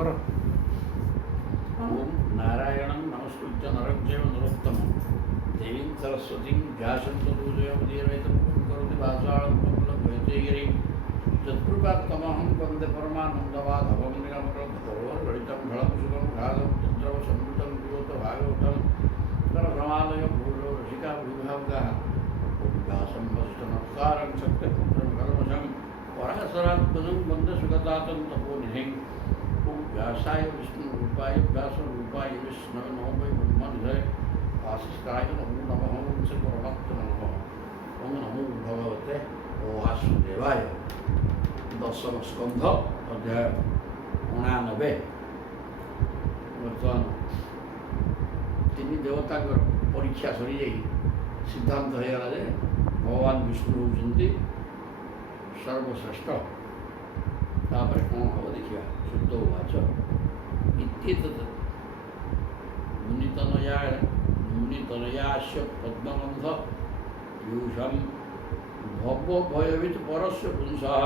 Number ओम नारायण नमस्कृत्य नरं चैव नरोत्तमं देवीं सरस्वतीं व्यासं तदूजयमुदीरयतं करोति भाषां कमलद्वैतगिरिं तत्कृपात्तमहं वन्दे परमानन्दमाधवं निगमकल्पतरोर्गणितं फलं सुखं घातं तद्रवसंयुतं पिबत भागवतं करसमालयं भूषो रसिका विभावगाः व्यासं वसिष्ठनमस्कारं सत्यपुत्रं कर्मशं पराशरात्मजं वन्दे सुगतातं तपोनिधिं व्यासाय विष्णुरूपाय व्यासरूपाय विष्णवे नमो वै ब्रह्मनिधये वासिष्ठाय नमो नमः ओं श्री परमात्मने नमः ओं नमो भगवते वासुदेवाय। दशम स्कंध अध्याय 89। बर्तमान तीन देवता परीक्षा सरी जाए सिद्धांत होगा जे भगवान विष्णु होती सर्वश्रेष्ठ। तापर कौन हम देखा शुद्ध उवाच इत्येतत् मुनितनयास्य पद्मबन्ध पीयूषं भवभयवित् परस्य पुंसः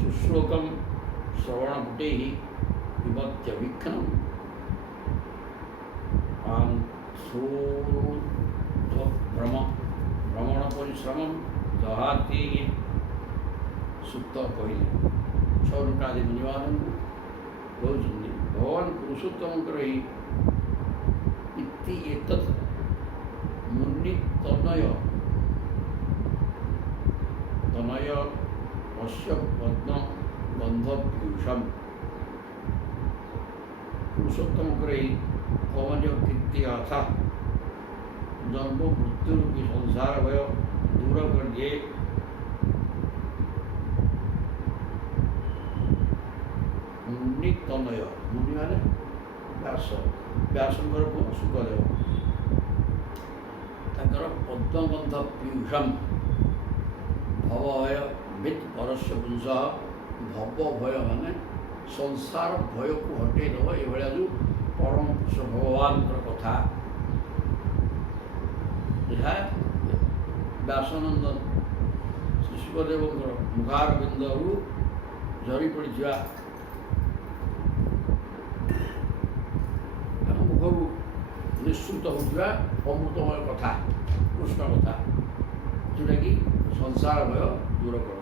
शुश्लोकं श्रवणपुटैः पिबत्यभिघ्नं भ्रमणपरिश्रमं दहाति सुक्त कहले सौनकादि मुनिमान कहते भगवान पुरुषोत्तम मुनि तनय अश्य पद्म बंध पीयूषम पुरुषोत्तम कवच कीर्ति अर्था जन्म मृत्युरूपी संसार भय दूर कर दिए। मुनि तनय मुनि माने व्यास व्यासंकर पुओ सुखदेव तांकर पद्मबंध पीयूषम भवभय वित् परस्य पुंस भव भय माने संसार भय को हटे दब ये जो परम पुरुष भगवान कथा यह व्यासनंदन श्री सुखदेव मुखार बिंदु झरी पड़ा मुखरू निश्चित होता अमृतमय कथा कृष्ण कथा जोटा कि संसार भय दूर कर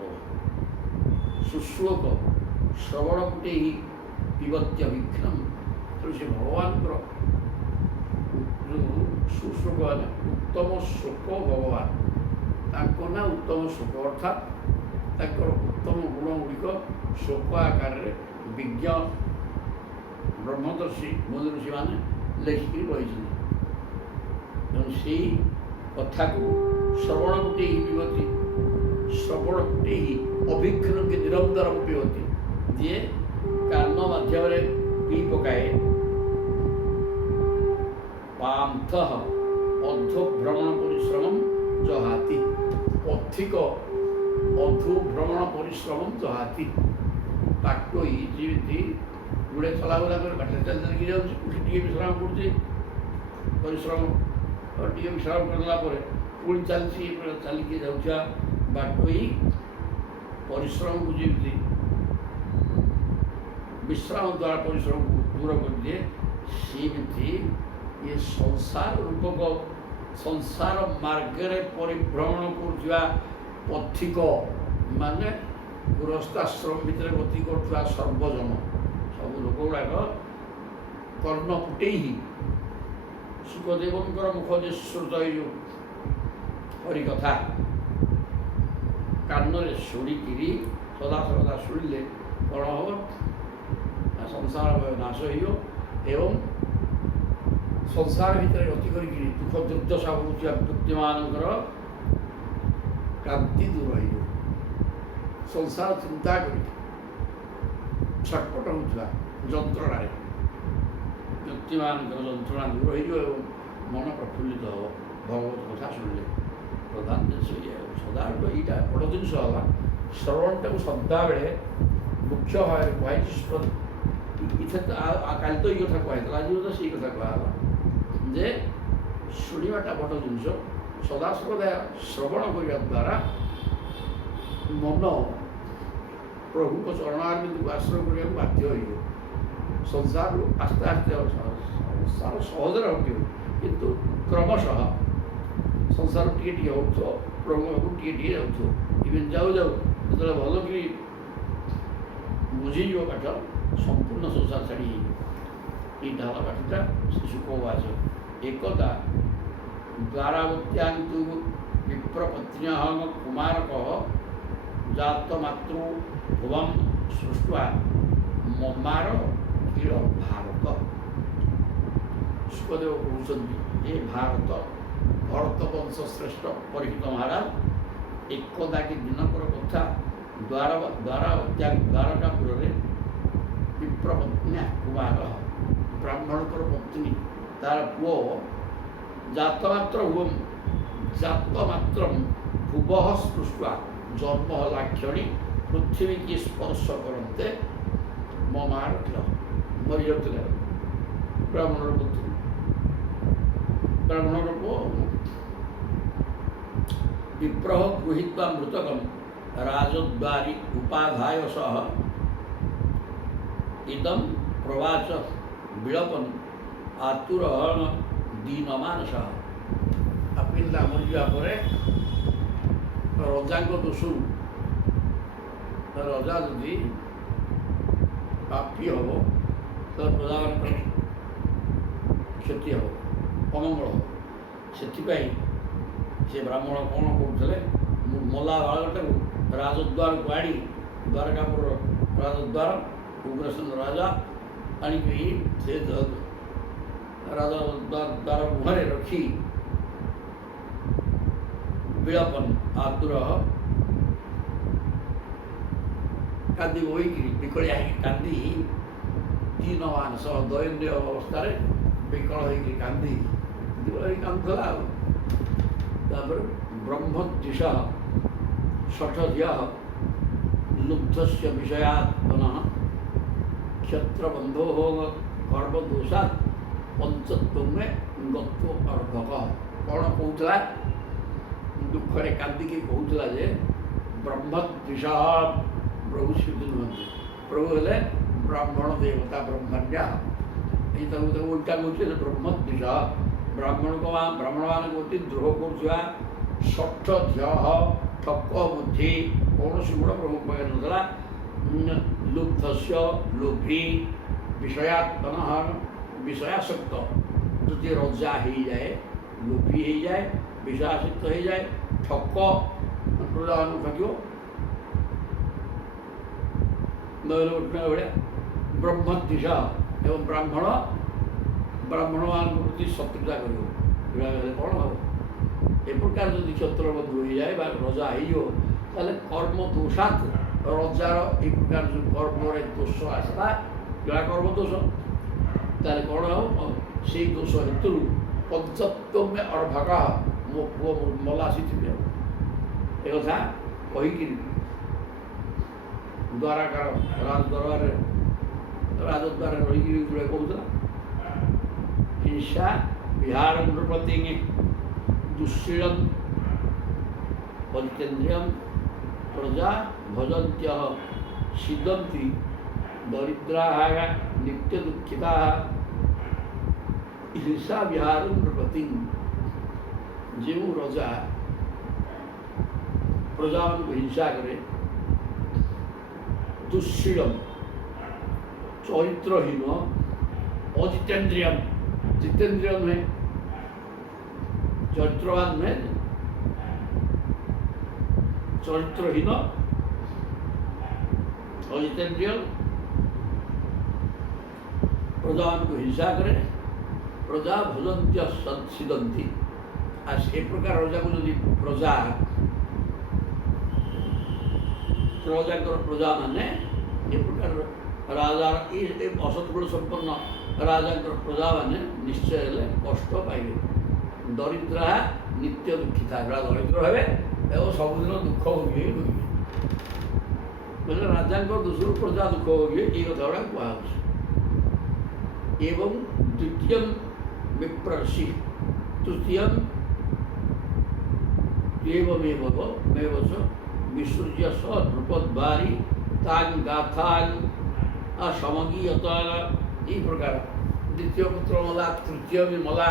शुश्लोक श्रवणपुटे ही पिबत्यभिघ्नम तो से भगवान जो सुश्लोक उत्तम शोक भगवान ना उत्तम शोक अर्थात उत्तम गुण गुड़िक शोक आकार विज्ञ ब्रह्मदर्शी मुनि ऋषि मैंने लिखिकी रही से कथा को श्रवणपुटे ही पिबती श्रवणपुटे ही अभिघ्न के निरंतर पिबती जी कान माध्यम पी पकाए पांथ अधोभ्रमण परिश्रम जहाती पथिक अधोभ्रमण परिश्रम जहाती ताकि जीवित गुड़े चलागला बाटर चल चलिए जाए विश्राम कर परिश्रम और टे विश्राम करला पुणी चलती चलिए जाऊा बाटोई परिश्रम को जमी विश्राम द्वारा परिश्रम को दूर कर दिए सेमती ये संसार रूपक संसार मार्गे परिभ्रमण कर पथिक माने गृहस्थाश्रम भितर गति कर सर्वजन सब लोक गुड़ाक कर्णपुटे ही सुखदेवंकर मुख जे श्रुत हरिकथा कान शुणिकी सदा सर्वदा शुणिले कौन हम संसार भय नाश एवं संसार भितर गति कर दुख दुर्दशा होता व्यक्ति मानकर क्रांति दूर हो संसार चिंता कर छटपट होता जंत्रणा व्यक्ति मान जंत्रणा दूर हो मन प्रफुल्लित हम भगवत कथा शुणिले प्रधान जिन ये सदा यहाँ बड़ जिन श्रवणटा को सदा बेले मुख्य भाव कहुई काल तो ये कथा कहला आज तो से कथा कहला जे शुणवाटा बड़ जिन सदा सर्वदा श्रवण करने द्वारा मन प्रभु को चरणारविंद को आश्रय करने बाध्य ସଂସାରରୁ ଆସ୍ତେ ଆସ୍ତେ ସଂସାର ସହଜରେ ହଟିବ, କିନ୍ତୁ କ୍ରମଶଃ ସଂସାର ଟିକେ ଟିକେ ହେଉଥିବ, ପ୍ରଭୁଙ୍କୁ ଟିକେ ଟିକେ ଯାଉଥିବ। ଇଭେନ୍ ଯାଉ ଯାଉ ଯେତେବେଳେ ଭଲକିରି ବୁଝିଯିବ ପାଠ, ସମ୍ପୂର୍ଣ୍ଣ ସଂସାର ଛାଡ଼ି ହେଇଯିବ। ଏଇଟା ହେଲା ପାଠଟା ଶ୍ରୀ ଶୁକବାଚ। ଏକଦା ଦ୍ୱାରାବତ୍ୟାନ୍ତୁ ବିପ୍ରପତ୍ନ୍ୟଃ କୁମାରକଃ ଜାତମାତୃ ଭୁବଂ ସୃଷ୍ଟ୍ୱା ମମାର କିଳ ଭାରତ। ସୁଖଦେବ କହୁଛନ୍ତି, ଏ ଭାରତ ଭରତ ବଂଶ ଶ୍ରେଷ୍ଠ ପରୀକ୍ଷିତ ମହାରାଜ, ଏକଦାକି ଦିନକର କଥା, ଦ୍ୱାରକାପୁରରେ ବିପ୍ରପତ୍ନ୍ୟା କୁମାର, ବ୍ରାହ୍ମଣଙ୍କର ପତ୍ନୀ, ତାର ପୁଅ ଜାତମାତ୍ର ଭୁବଃ ସ୍ପୃଷ୍ଟ୍ୱା, ଜନ୍ମ ହେଲା କ୍ଷଣି ପୃଥିବୀକି ସ୍ପର୍ଶ କରନ୍ତେ ମମାର କିଳ, ମରିଯାଉଥିଲେ। ବ୍ରାହ୍ମଣର ପୁତ୍ରୀ, ବ୍ରାହ୍ମଣର ପୁଅ। ବିପ୍ରହ ଗୃହୀତ୍ୱା ମୃତକଂ ରାଜଦ୍ୱାରି ଉପାଧାୟ ସହ ଇଦଂ ପ୍ରବାଚ ବିଳପନ୍ ଆତୁରହଣ ଦୀନମାନସଃ। ପିଲା ମରିଯିବା ପରେ ରଜାଙ୍କ ଦୋଷରୁ, ରଜା ଯଦି ପାପୀ ହେବ ତ ପ୍ରଜାମାନଙ୍କର କ୍ଷତି ହେବ, ଅମଙ୍ଗଳ ହେବ। ସେଥିପାଇଁ ସେ ବ୍ରାହ୍ମଣ କ'ଣ କରୁଥିଲେ, ମଲା ବାଳକଟାକୁ ରାଜଦ୍ୱାରକୁ ଆଣି, ଦ୍ୱାରକାପୁର ରାଜଦ୍ୱାର ଉଗ୍ରସେନ ରାଜା ଆଣିକି ସେ ରାଜଦ୍ୱାର ମୁହଁରେ ରଖି ବିଳପନ ଆତୁର କାନ୍ଦି ବୋହିକିରି ବିକଳିଆ ହେଇକି କାନ୍ଦି, ଦୀନମାନ ସହ ଦୈନ୍ୟ ଅବସ୍ଥାରେ ବିକଳ ହେଇକି କାନ୍ଦି କାନ୍ଦୁଥିଲା ଆଉ। ତାପରେ ବ୍ରହ୍ମଦ୍ୱିଷଃ ଷଠଧିୟଃ ଲୁବ୍ଧସ୍ୟ ବିଷୟାତ୍ ପୁନଃ କ୍ଷତ୍ରବନ୍ଧୋଃ ଗର୍ଭଦୋଷାତ୍ ପଞ୍ଚତ୍ୱମେ ଗତ୍ୱ ଅର୍ଭକ। କ'ଣ କହୁଥିଲା, ଦୁଃଖରେ କାନ୍ଦିକି କହୁଥିଲା ଯେ ବ୍ରହ୍ମଦ୍ୱିଷଃ, ପ୍ରଭୁ ଶ୍ରୀଯୁକ୍ତ ନୁହନ୍ତି, ପ୍ରଭୁ ହେଲେ ବ୍ରାହ୍ମଣ ଦେବତା ବ୍ରହ୍ମଣ୍ୟା। ଏଇ ତାକୁ ଉଲ୍ଟା କହୁଛି ବ୍ରହ୍ମଦ୍ୱିଷଃ, ବ୍ରାହ୍ମଣମାନଙ୍କୁ ଅତି ଦ୍ରୋହ କରୁଥିବା, ଷଠଧ୍ୟଃ ଠକ ବୁଦ୍ଧି, କୌଣସି ଗୁଣ ପ୍ରଭୁ ପାଖରେ ନଥିଲା, ଲୁବ୍ଧସ୍ୟ ଲୋଭୀ, ବିଷୟାତ୍ମନଃ ବିଷୟାସକ୍ତ। ଯଦି ରଜା ହେଇଯାଏ, ଲୋଭୀ ହେଇଯାଏ, ବିଷୟାସକ୍ତ ହେଇଯାଏ, ଠକ ପ୍ରଜାମାନଙ୍କୁ ଠକିବ ଭଳିଆ। ବ୍ରହ୍ମଦ୍ୱିଷଃ, ଏବଂ ବ୍ରାହ୍ମଣମାନଙ୍କ ପ୍ରତି ଶତ୍ରୁତା କରିବ। ହେଲେ କ'ଣ ହେବ, ଏ ପ୍ରକାର ଯଦି କ୍ଷତ୍ରବନ୍ଧୁ ହେଇଯାଏ ବା ରଜା ହେଇଯିବ, ତାହେଲେ କର୍ମ ଦୋଷାତ୍, ରଜାର ଏ ପ୍ରକାର ଯେଉଁ କର୍ମରେ ଦୋଷ ଆସିଲା, ଜଣା କର୍ମ ଦୋଷ, ତାହେଲେ କ'ଣ ହେବ, ସେଇ ଦୋଷ ହେତୁରୁ ପଞ୍ଚତ୍ୱମେ ଅର୍ଭକ, ମୋ ପୁଅ ମଲା ଆସିଥିବେ। ଆଉ ଏ କଥା କହିକିରି ଦ୍ୱାରକାର ରାଜଦ୍ୱାରରେ ରହିକିରି ଗୁଡ଼େ କହୁଥିଲା, ହିଂସା ବିହାର ନୃପତି ଦୁଃଶୀଳଂ ପରିତେନ୍ଦ୍ରିୟଂ ପ୍ରଜା ଭଜନ୍ତ୍ୟଃ ସିଦନ୍ତି ଦରିଦ୍ରାଃ ନିତ୍ୟ ଦୁଃଖିତାଃ ହିଂସା ବିହାର ନୃପତି। ଯେଉଁ ରଜା ପ୍ରଜାମାନଙ୍କୁ ହିଂସା କରେ, ଦୁଃଶୀଳଂ ଚରିତ୍ରହୀନ, ଅଜିତେନ୍ଦ୍ରିୟଂ, ଜିତେନ୍ଦ୍ରିୟ ନୁହେଁ, ଚରିତ୍ରବାନ ନୁହେଁ, ଚରିତ୍ରହୀନ, ଅଜିତେନ୍ଦ୍ରିୟ, ପ୍ରଜାମାନଙ୍କୁ ହିଂସା କରେ, ପ୍ରଜା ଭଜନ୍ତ୍ୟ ସିଦନ୍ତି। আর সে প্রকার রজাকে যদি প্রজাঙ্কর প্রজা মানে এ প্রকার রাজার এই অসৎগুণ সম্পন্ন রাজাঙ্কর প্রজা মানে নিশ্চয় হলে কষ্ট পাইবে। দরিদ্রা নিত্য দুঃখিতা, এরা দরিদ্র হবে এবং ସବୁଦିନ ଦୁଃଖ ଭୋଗିବେ ଭୋଗିବେ। ବୋଲେ ରାଜାଙ୍କ ଦୋଷରୁ ପ୍ରଜା ଦୁଃଖ ଭୋଗିବେ, ଏଇ କଥା ଗୁଡ଼ା କୁହାଯାଉଛି। ଏବଂ ଦ୍ୱିତୀୟ ବିପ୍ରର୍ଷି ତୃତୀୟ एवमेव च विसृज्य स नृपद्वारी तां गाथां समगीयत এই ପ୍ରକାର ଦ୍ୱିତୀୟ ପୁତ୍ର ମଲା, ତୃତୀୟ ବି ମଲା।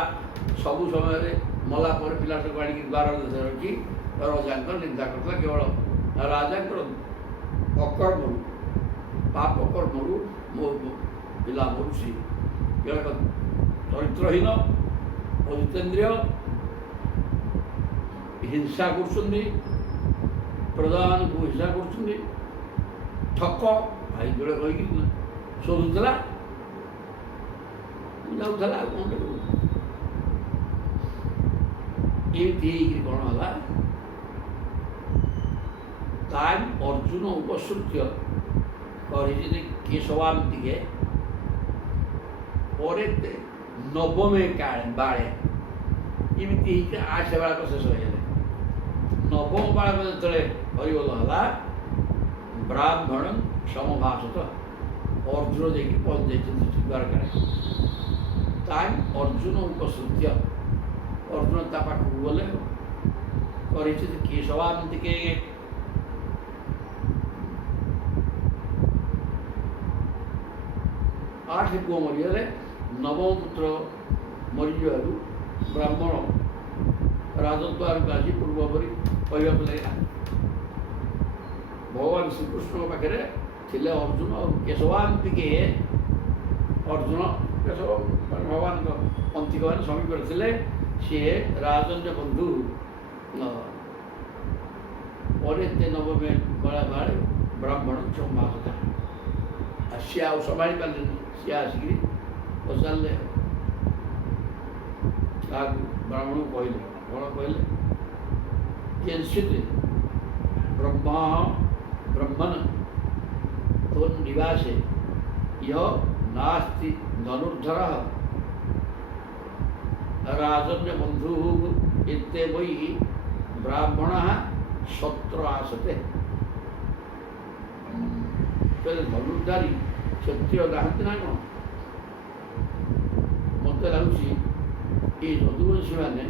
ସବୁ ସମୟରେ ମଲା ପରେ ପିଲାଟାକୁ ଆଣିକି ଦ୍ୱାର ଦେଶରେ ରଖି ରାଜାଙ୍କ ନିନ୍ଦା କରୁଥିଲା। କେବଳ ରାଜାଙ୍କର ଅକର୍ମରୁ ପାପ କର୍ମରୁ ମୋ ପିଲା ମରୁଛି, କେବଳ ଚରିତ୍ରହୀନ, ଅଜିତେନ୍ଦ୍ରିୟ, ହିଂସା କରୁଛନ୍ତି, ପ୍ରଜାମାନଙ୍କୁ ହିଂସା କରୁଛନ୍ତି, ଠକ ଭାଇ ଯୋଡ଼େ କହିକି ଶୋଧୁଥିଲା, ଯାଉଥିଲା। ଆଉ କ'ଣ କରିବୁ? ଏମିତି ହେଇକିରି କ'ଣ ହେଲା, ତାଇ ଅର୍ଜୁନ ଉପସୃତ୍ୟ କହିଛି କେଶବାନ୍ତିକେ ପରେ ନବମେ ବାଳେ ଏମିତି ହେଇକି 8 ବାଳକ ଶେଷ ହେଇଗଲେ। ନବମ ବାଳକ ଯେତେବେଳେ ହରିବୋଲ ହେଲା, ବ୍ରାହ୍ମଣ ସମଭାଷତ ଅର୍ଜୁନ ଯାଇକି ପହଞ୍ଚି ଯାଇଛନ୍ତି ଦ୍ୱାରକାରେ। ତାଇ ଅର୍ଜୁନ ଉପସୃତ୍ୟ ଅର୍ଜୁନ ତା ପାଖକୁ ଗଲେ, କରିଛି କେଶବାନ୍ତିକେ 8 ପୁଅ ମରିଗଲେ। ନବମ ପୁତ୍ର ମରିଯିବାରୁ ବ୍ରାହ୍ମଣ ରାଜଦ୍ୱାରକୁ ଆସି ପୂର୍ବ ପରି କହିବାକୁ ଲାଗିଲା। ଭଗବାନ ଶ୍ରୀକୃଷ୍ଣଙ୍କ ପାଖରେ ଥିଲେ ଅର୍ଜୁନ ଆଉ କେଶବାନ୍ତିକେ ଅର୍ଜୁନ, କେଶବ ଭଗବାନଙ୍କ ପନ୍ଥିକ ମାନେ ସମୀପରେ ଥିଲେ। ସିଏ ରାଜନ୍ୟ ବନ୍ଧୁ ପରେ ନବମେ ବାଳେ ବ୍ରାହ୍ମଣ ଚମ୍ବାହତା। ସିଏ ଆଉ ସମ୍ଭାଳି ପାରିଲେନି, ସିଏ ଆସିକିରି ପଚାରିଲେ, କାହାକୁ? ବ୍ରାହ୍ମଣକୁ କହିଲେ। କ'ଣ କହିଲେ? କେଞ୍ଚିତ୍ ବ୍ରହ୍ମଣ ତୋ ନିବାସେ ଇହ ନାସ୍ତି ଧನುର୍ଧରଃ ରାଜନ୍ୟ ବନ୍ଧୁ ଏତେ ବଇ ବ୍ରାହ୍ମଣଃ ଶତ୍ର ଆସତେ। ଧନୁର୍ଧାରୀ କ୍ଷତ୍ରିୟ ନାହାନ୍ତି ନା କ'ଣ? ମୋତେ ଲାଗୁଛି ଏ ଯଦୁବଂଶୀମାନେ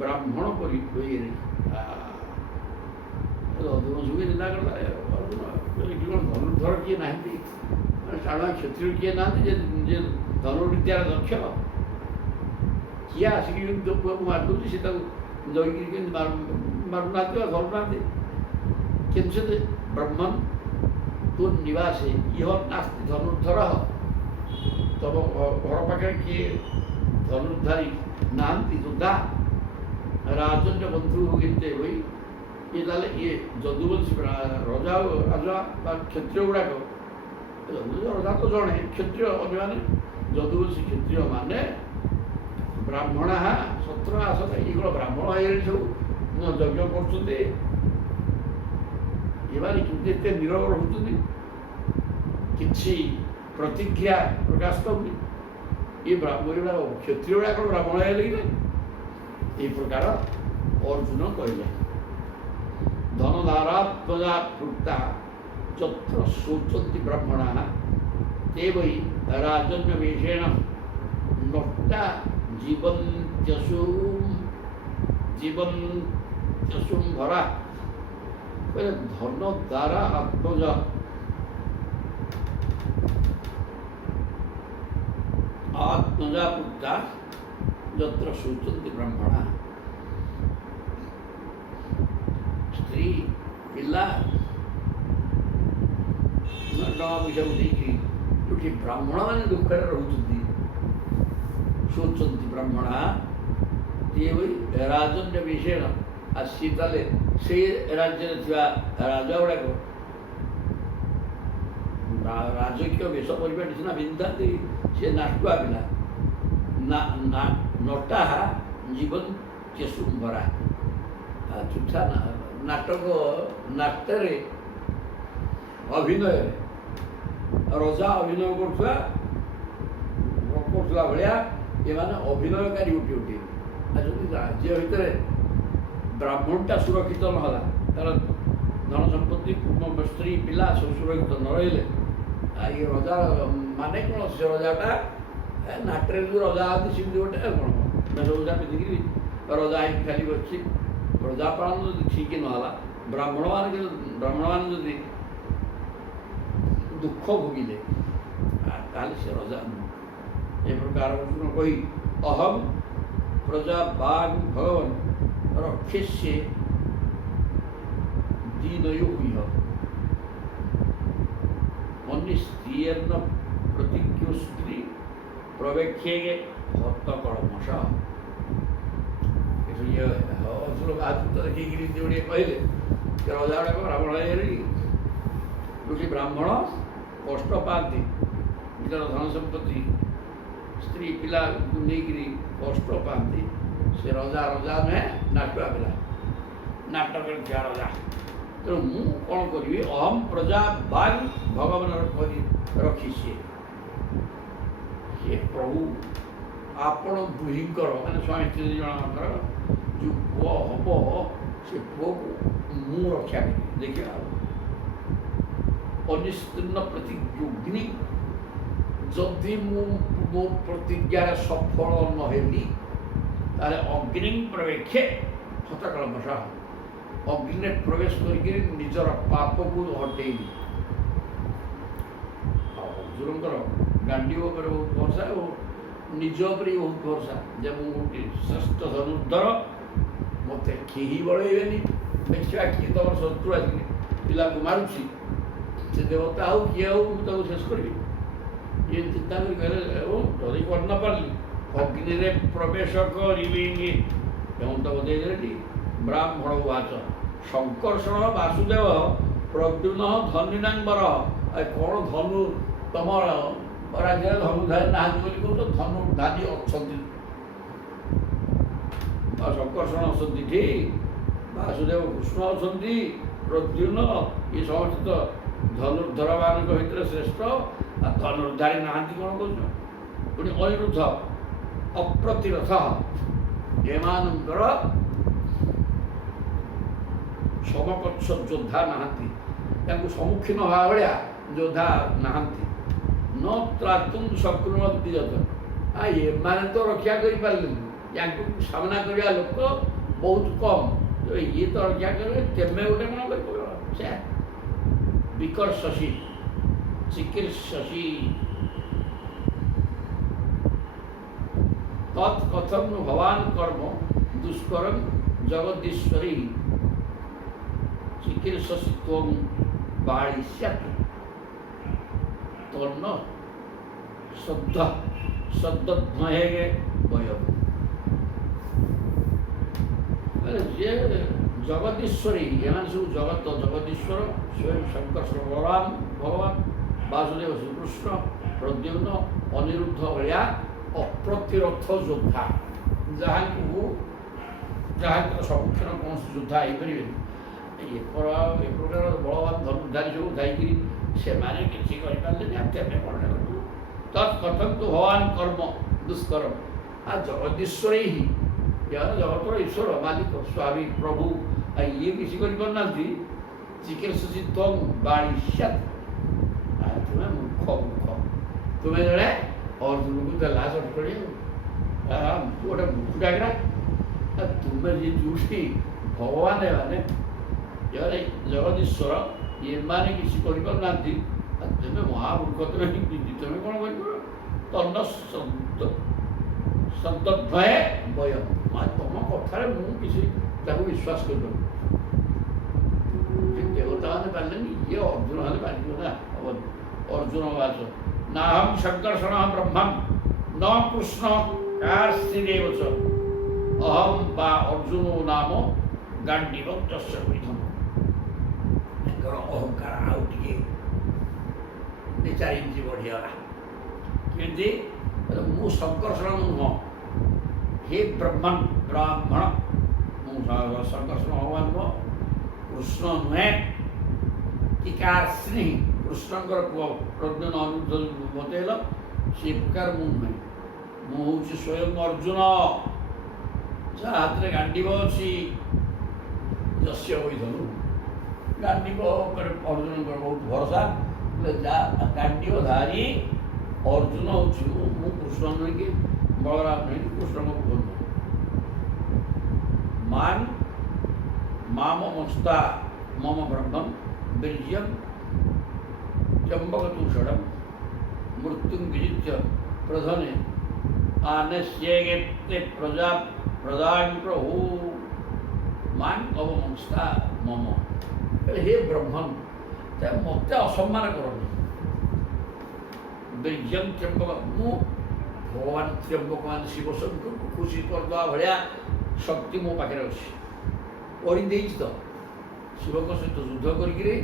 ବ୍ରାହ୍ମଣ ପରି ହୋଇଗଲେ। ଯଦୁବଂଶୀ ନିନ୍ଦା କଲା ଅର୍ଜୁନ, କ'ଣ ଧନୁର୍ଦ୍ଧର କିଏ ନାହାନ୍ତି? ଟାଣୁଆ କ୍ଷତ୍ରିୟ କିଏ ନାହାନ୍ତି ଯେ ଧନୁର୍ବିଦ୍ୟାର ଦକ୍ଷ? କିଏ ଆସିକି ପୁଅକୁ ମାରିଦେଉଛି, ସେ ତାକୁ ଜଗିକିରି କେମିତି ମାରୁନାହାନ୍ତି ବା ଧରୁନାହାନ୍ତି? କେଞ୍ଚିତ୍ ବ୍ରହ୍ମଣ ତୋ ନିବାସେ ଇହ ନାସ୍ତି ଧନୁର୍ଦ୍ଧରଃ, ତମ ଘର ପାଖରେ କିଏ ଧନୁର୍ଦ୍ଧାରୀ ନାହାନ୍ତି ଯୋଦ୍ଧା? ରାଜନ୍ୟ ବନ୍ଧୁ ଏତେ ହୋଇ, ଇଏ ତାହେଲେ ଇଏ ଯଦୁବଂଶୀ ରଜା ବା କ୍ଷତ୍ରିୟ ଗୁଡ଼ାକ, ରଜା ତ ଜଣେ, କ୍ଷତ୍ରିୟ ଅନ୍ୟମାନେ, ଯଦୁବଂଶୀ କ୍ଷତ୍ରିୟମାନେ ବ୍ରାହ୍ମଣ ଶତ୍ର ଆସନ। ଇଏ କ'ଣ ବ୍ରାହ୍ମଣ ହେଇଗଲେ ସବୁ ଯଜ୍ଞ କରୁଛନ୍ତି? ଏମାନେ କେମିତି ଏତେ ନୀରବ ରହୁଛନ୍ତି, କିଛି ପ୍ରତିକ୍ରିୟା ପ୍ରକାଶ କରୁନି? ଏ କ୍ଷତ୍ରିୟ ଗୁଡ଼ା କ'ଣ ବ୍ରାହ୍ମଣ ହେଇଗଲେ କି? ଏହି ପ୍ରକାର ଅର୍ଜୁନ କହିଲେ। ଧନଧାରାତ୍ମଜା ପୃକ୍ତା ଯତ୍ର ଶୋଚନ୍ତି ବ୍ରାହ୍ମଣାଃ ते वै राजन्यवेषेण नष्टा जीवन्त्यसुं भरा। धन द्वारा आत्मज आत्मजा पुत्रा यत्र शोचन्ति ब्राह्मणा। स्त्री पिला देखिए ब्राह्मण मैंने दुख रोचती शोचती ब्राह्मणा ये वही राजन्य विषेण आसी से राज्य राजा गुड़ाक राजकीय वेश परिवार सीना पिंधा सी नाटुआ पिला नटा जीवन चेसुंभरा चुथा नाटक नाट्य अभिनय रजा अभिनय करुवा भाया ये अभिनयकारी उठी उठी राज्य भितर ब्राह्मणटा सुरक्षित नहला तार धन संपत्ति स्त्री पिला सब सुरक्षित न रही ये रजा माने कौन से रजाटा नाट्रे जो रजा आती सेमती गोटे कौन सबजा पिंधिक रजा खाली बच्ची रजा पालन ठीक नहला ब्राह्मण मान दुख भोगिले ତାହେଲେ ସେ ରଜା ନୁହଁ। ଏ ପ୍ରକାର ଅର୍ଜୁନ କହି ଅହମ୍ ପ୍ରଜା ବାଗ୍ ଭଗବାନ ରକ୍ଷିଷ୍ୟେ ଦୀନୟୋଃ ମନିସ୍ତ୍ରୀୟର୍ନ ପ୍ରତିଜ୍ଞୋସ୍ତ୍ରୀ ପ୍ରବେକ୍ଷେಗೆ ହତ କଳମଷ। ଅର୍ଜୁନ ବାହାଦୁର ଦେଖିକିରି ଯୋଡ଼ିଏ କହିଲେ ସେ ରଜା ଗୁଡ଼ାକ ବ୍ରାହ୍ମଣ ହେଇଗଲେଣି, ଯୋଉଠି ବ୍ରାହ୍ମଣ କଷ୍ଟ ପାଆନ୍ତି, ନିଜର ଧନ ସମ୍ପତ୍ତି ସ୍ତ୍ରୀ ପିଲାକୁ ନେଇକିରି କଷ୍ଟ ପାଆନ୍ତି, ସେ ରଜା ନୁହେଁ, ନାଟୁଆ ପିଲା, ନାଟକରେ ଥିବା ରଜା। ତେଣୁ ମୁଁ କ'ଣ କରିବି? ଅହମ୍ ପ୍ରଜା ବାଗ୍ ଭଗବାନ ରଖିଛି। ସେ ପ୍ରଭୁ ଆପଣ ଦୁହିଁଙ୍କର ମାନେ ସ୍ୱାମୀ ସ୍ତ୍ରୀ ଜଣଙ୍କର ଯେଉଁ ପୁଅ ହବ, ସେ ପୁଅକୁ ମୁଁ ରକ୍ଷା କରିବି। ଦେଖିବା ଅନିସ୍ତୀର୍ଣ୍ଣ ପ୍ରତିଜ୍ଞ, ଯଦି ମୁଁ ମୋ ପ୍ରତିଜ୍ଞାରେ ସଫଳ ନ ହେଲି ତାହେଲେ ଅଗ୍ନି ପ୍ରବେକ୍ଷେ ହତକଳମଷ, ଅଗ୍ନିରେ ପ୍ରବେଶ କରିକି ନିଜର ପାପକୁ ହଟେଇବି। ଅର୍ଜୁନଙ୍କର ଗାଣ୍ଡୀବ ଉପରେ ବହୁତ ଭରସା ଓ ନିଜ ଉପରେ ବହୁତ ଭରସା ଯେ ମୁଁ ଗୋଟେ ଶ୍ରେଷ୍ଠ ଧନୁର୍ଦ୍ଧର, ମୋତେ କେହି ବଳେଇବେନି। ଦେଖିବା କିଏ ତମର ଶତ୍ରୁ ଆସିକି ପିଲାକୁ ମାରୁଛି, ସେ ଦେବତା ହଉ କିଏ ହଉ, ମୁଁ ତାକୁ ଶେଷ କରିବି। ଇଏ ଚିନ୍ତା କରି କହିଲେ ଯଦି କରି ନ ପାରିଲି ଅଗ୍ନିରେ ପ୍ରବେଶ କରିବି। ଏବଂ ତ ବଦେଇଦେଲି ବ୍ରାହ୍ମଣ ଉବାଚ ଶଙ୍କର୍ଷଣ ବାସୁଦେବ ପ୍ରଦ୍ୟୁମ୍ନ ଧନୀନାମ୍ବର। କ'ଣ ଧନୁ ତମର ରାଜ୍ୟରେ ଧନୁଧାରୀ ନାହାନ୍ତି ବୋଲି କହୁଛ? ଧନୁଧାରୀ ଅଛନ୍ତି, ଶଙ୍କର୍ଷଣ ଅଛନ୍ତି, ଠିକ୍, ବାସୁଦେବ କୃଷ୍ଣ ଅଛନ୍ତି, ପ୍ରଦ୍ୟୁମ୍ନ, ଏ ସମସ୍ତେ ତ ଧନୁର୍ଦ୍ଧରମାନଙ୍କ ଭିତରେ ଶ୍ରେଷ୍ଠ। ଆଉ ଧନୁର୍ଦ୍ଧାରୀ ନାହାନ୍ତି କ'ଣ କହୁଛ? ପୁଣି ଅନିରୁଦ୍ଧ ଅପ୍ରତିରଥ, ଏମାନଙ୍କର ସମକକ୍ଷ ଯୋଦ୍ଧା ନାହାନ୍ତି, ତାଙ୍କୁ ସମ୍ମୁଖୀନ ହେବା ଭଳିଆ ଯୋଦ୍ଧା ନାହାନ୍ତି। ନ ତ୍ରାତୁଂ ଶକ୍ନୋତି ଯତ, ଏମାନେ ତ ରକ୍ଷା କରିପାରିଲେନି, ୟାଙ୍କୁ ସାମ୍ନା କରିବା ଲୋକ ବହୁତ କମ୍, ଇଏ ତ ରକ୍ଷା କରିବେ, ତେମେ ଗୋଟେ କ'ଣ କରିପାରିବ? ସେ ବିକର୍ଷସି ଚିକିତ୍ସସି ତତ୍ କଥଂ ଭବାନ୍ କର୍ମ ଦୁଷ୍କରଂ ଜଗଦୀଶ୍ୱରୀ ଚିକିତ୍ସସି ତ୍ୱଂ ବାଳିଷ୍ୟାତ୍ ତନ୍ନ ସଦ୍ଧ୍ମହେଗେ ବୟମ୍। ଯେ ଜଗଦୀଶ୍ୱରୀ, ଏମାନେ ସବୁ ଜଗତ ଜଗଦୀଶ୍ୱର, ସ୍ୱୟଂ ଶଙ୍କର୍ଷଣ ବଳରାମ ଭଗବାନ, ବାସୁଦେବ ଶ୍ରୀକୃଷ୍ଣ, ପ୍ରଦ୍ୟୁମ୍ନ, ଅନିରୁଦ୍ଧ ଭଳିଆ ଅପ୍ରତିରଥ ଯୋଦ୍ଧା, ଯାହାଙ୍କର ସମ୍ମୁଖୀନ କୌଣସି ଯୋଦ୍ଧା ହେଇପାରିବେନି। ଏ ପ୍ରକାର ବଳବାନ ଧନୁର୍ଦ୍ଧାରୀ ସବୁ ଥାଇକିରି ସେମାନେ କିଛି କରିପାରିଲେନି, ତେମେ କ'ଣ କରିବୁ? ତତ୍ କଥଂ ତୁ ଭବାନ୍ କର୍ମ ଦୁଷ୍କରମ୍। ଜଗଦୀଶ୍ୱରୀ ହିଁ ଜଗତର ଈଶ୍ୱର, ମାଲିକ, ସ୍ୱାମୀ, ପ୍ରଭୁ, ଇଏ କିଛି କରିପାରୁନାହାନ୍ତି। ଚିକିତ୍ସସି ତ୍ୱଂ ବାଳିଷ୍ୟାତ୍, ତୁମେ ମୂର୍ଖ, ତୁମେ ଜଣେ ଅର୍ଜୁନକୁ ଦେଲା ଚଟକଡ଼ି, ଗୋଟେ ମୂର୍ଖଟାକିରା। ତୁମେ ଯିଏ ଯୋଉଠି ଭଗବାନ, ଏମାନେ ଜଗଦୀଶ୍ୱର, ଏମାନେ କିଛି କରିପାରୁନାହାନ୍ତି, ତେମେ ମହାମୂର୍ଖ, ତୁମେ ତୁମେ କ'ଣ କରିପାରିବ? ତନ୍ନ ସଦ୍ଧ୍ମହେ ବୟମ୍, ତମ କଥାରେ ମୁଁ କିଛି ତାକୁ ବିଶ୍ୱାସ କରିପାରୁନି। ଦେବତାମାନେ ପାରିଲେନି, ଇଏ ଅର୍ଜୁନ ମାନେ ପାରିବ ନା? ହବନି। ଅର୍ଜୁନ ବାଚ ନାହଂ ଶଙ୍କର୍ଷଣ ବ୍ରହ୍ମଂ ନ କୃଷ୍ଣ କାର୍ଷ୍ଣିରେବ च ଅହଂ ବା ଅର୍ଜୁନୋ ନାମ ଗାଣ୍ଡୀବଂ ଯସ୍ୟ ବିଧମ୍। ତାଙ୍କର ଅହଙ୍କାର ଆଉ ଟିକେ 2-4 ଇଞ୍ଚ ବଢ଼ିଗଲା। କେମିତି? ମୁଁ ଶଙ୍କର୍ଷଣ ନୁହଁ, ହେ ବ୍ରାହ୍ମଣ, ମୁଁ ଶଙ୍କର୍ଷଣ ଭଗବାନ ନୁହଁ, କୃଷ୍ଣ ନୁହେଁ, କି କାର୍ଷ୍ଣି କୃଷ୍ଣଙ୍କର ପୁଅ ପ୍ରଦ୍ୟୁମ୍ନ ଅନିରୁଦ୍ଧ ବତେଇଲ, ସେ ପ୍ରକାର ମୁଁ ନୁହେଁ। ମୁଁ ହେଉଛି ସ୍ୱୟଂ ଅର୍ଜୁନ, ଯାହା ହାତରେ ଗାଣ୍ଡୀବ ଅଛି, ଯସ୍ୟ ବୈଧନୁ। ଗାଣ୍ଡୀବ ଉପରେ ଅର୍ଜୁନଙ୍କର ବହୁତ ଭରସା, ଗାଣ୍ଡୀବଧାରୀ ଅର୍ଜୁନ ହେଉଛି ମୁଁ, କୃଷ୍ଣ ନୁହେଁ କି ବଳରାମ ନୁହେଁ କି କୃଷ୍ଣଙ୍କ ପୁଅ ନୁହେଁ। ମାମ ମସ୍ତା ମମ ବ୍ରହ୍ମଂ ବୀର୍ଯ୍ୟଂ ତ୍ର୍ୟମ୍ବକତୁଷଣଂ मृत्युं विजित्य प्रधने आनस्येते प्रजा प्रदां प्रभु मान अवमंस्ता मम हे ब्रह्मन मत असम्मान करनी वीर्यं त्र्यंबक मु भगवान त्र्यंबक मान शिव शंकर को खुशी करदा भलिया शक्ति मो पाखे अच्छी कर तो शिव सहित युद्ध करी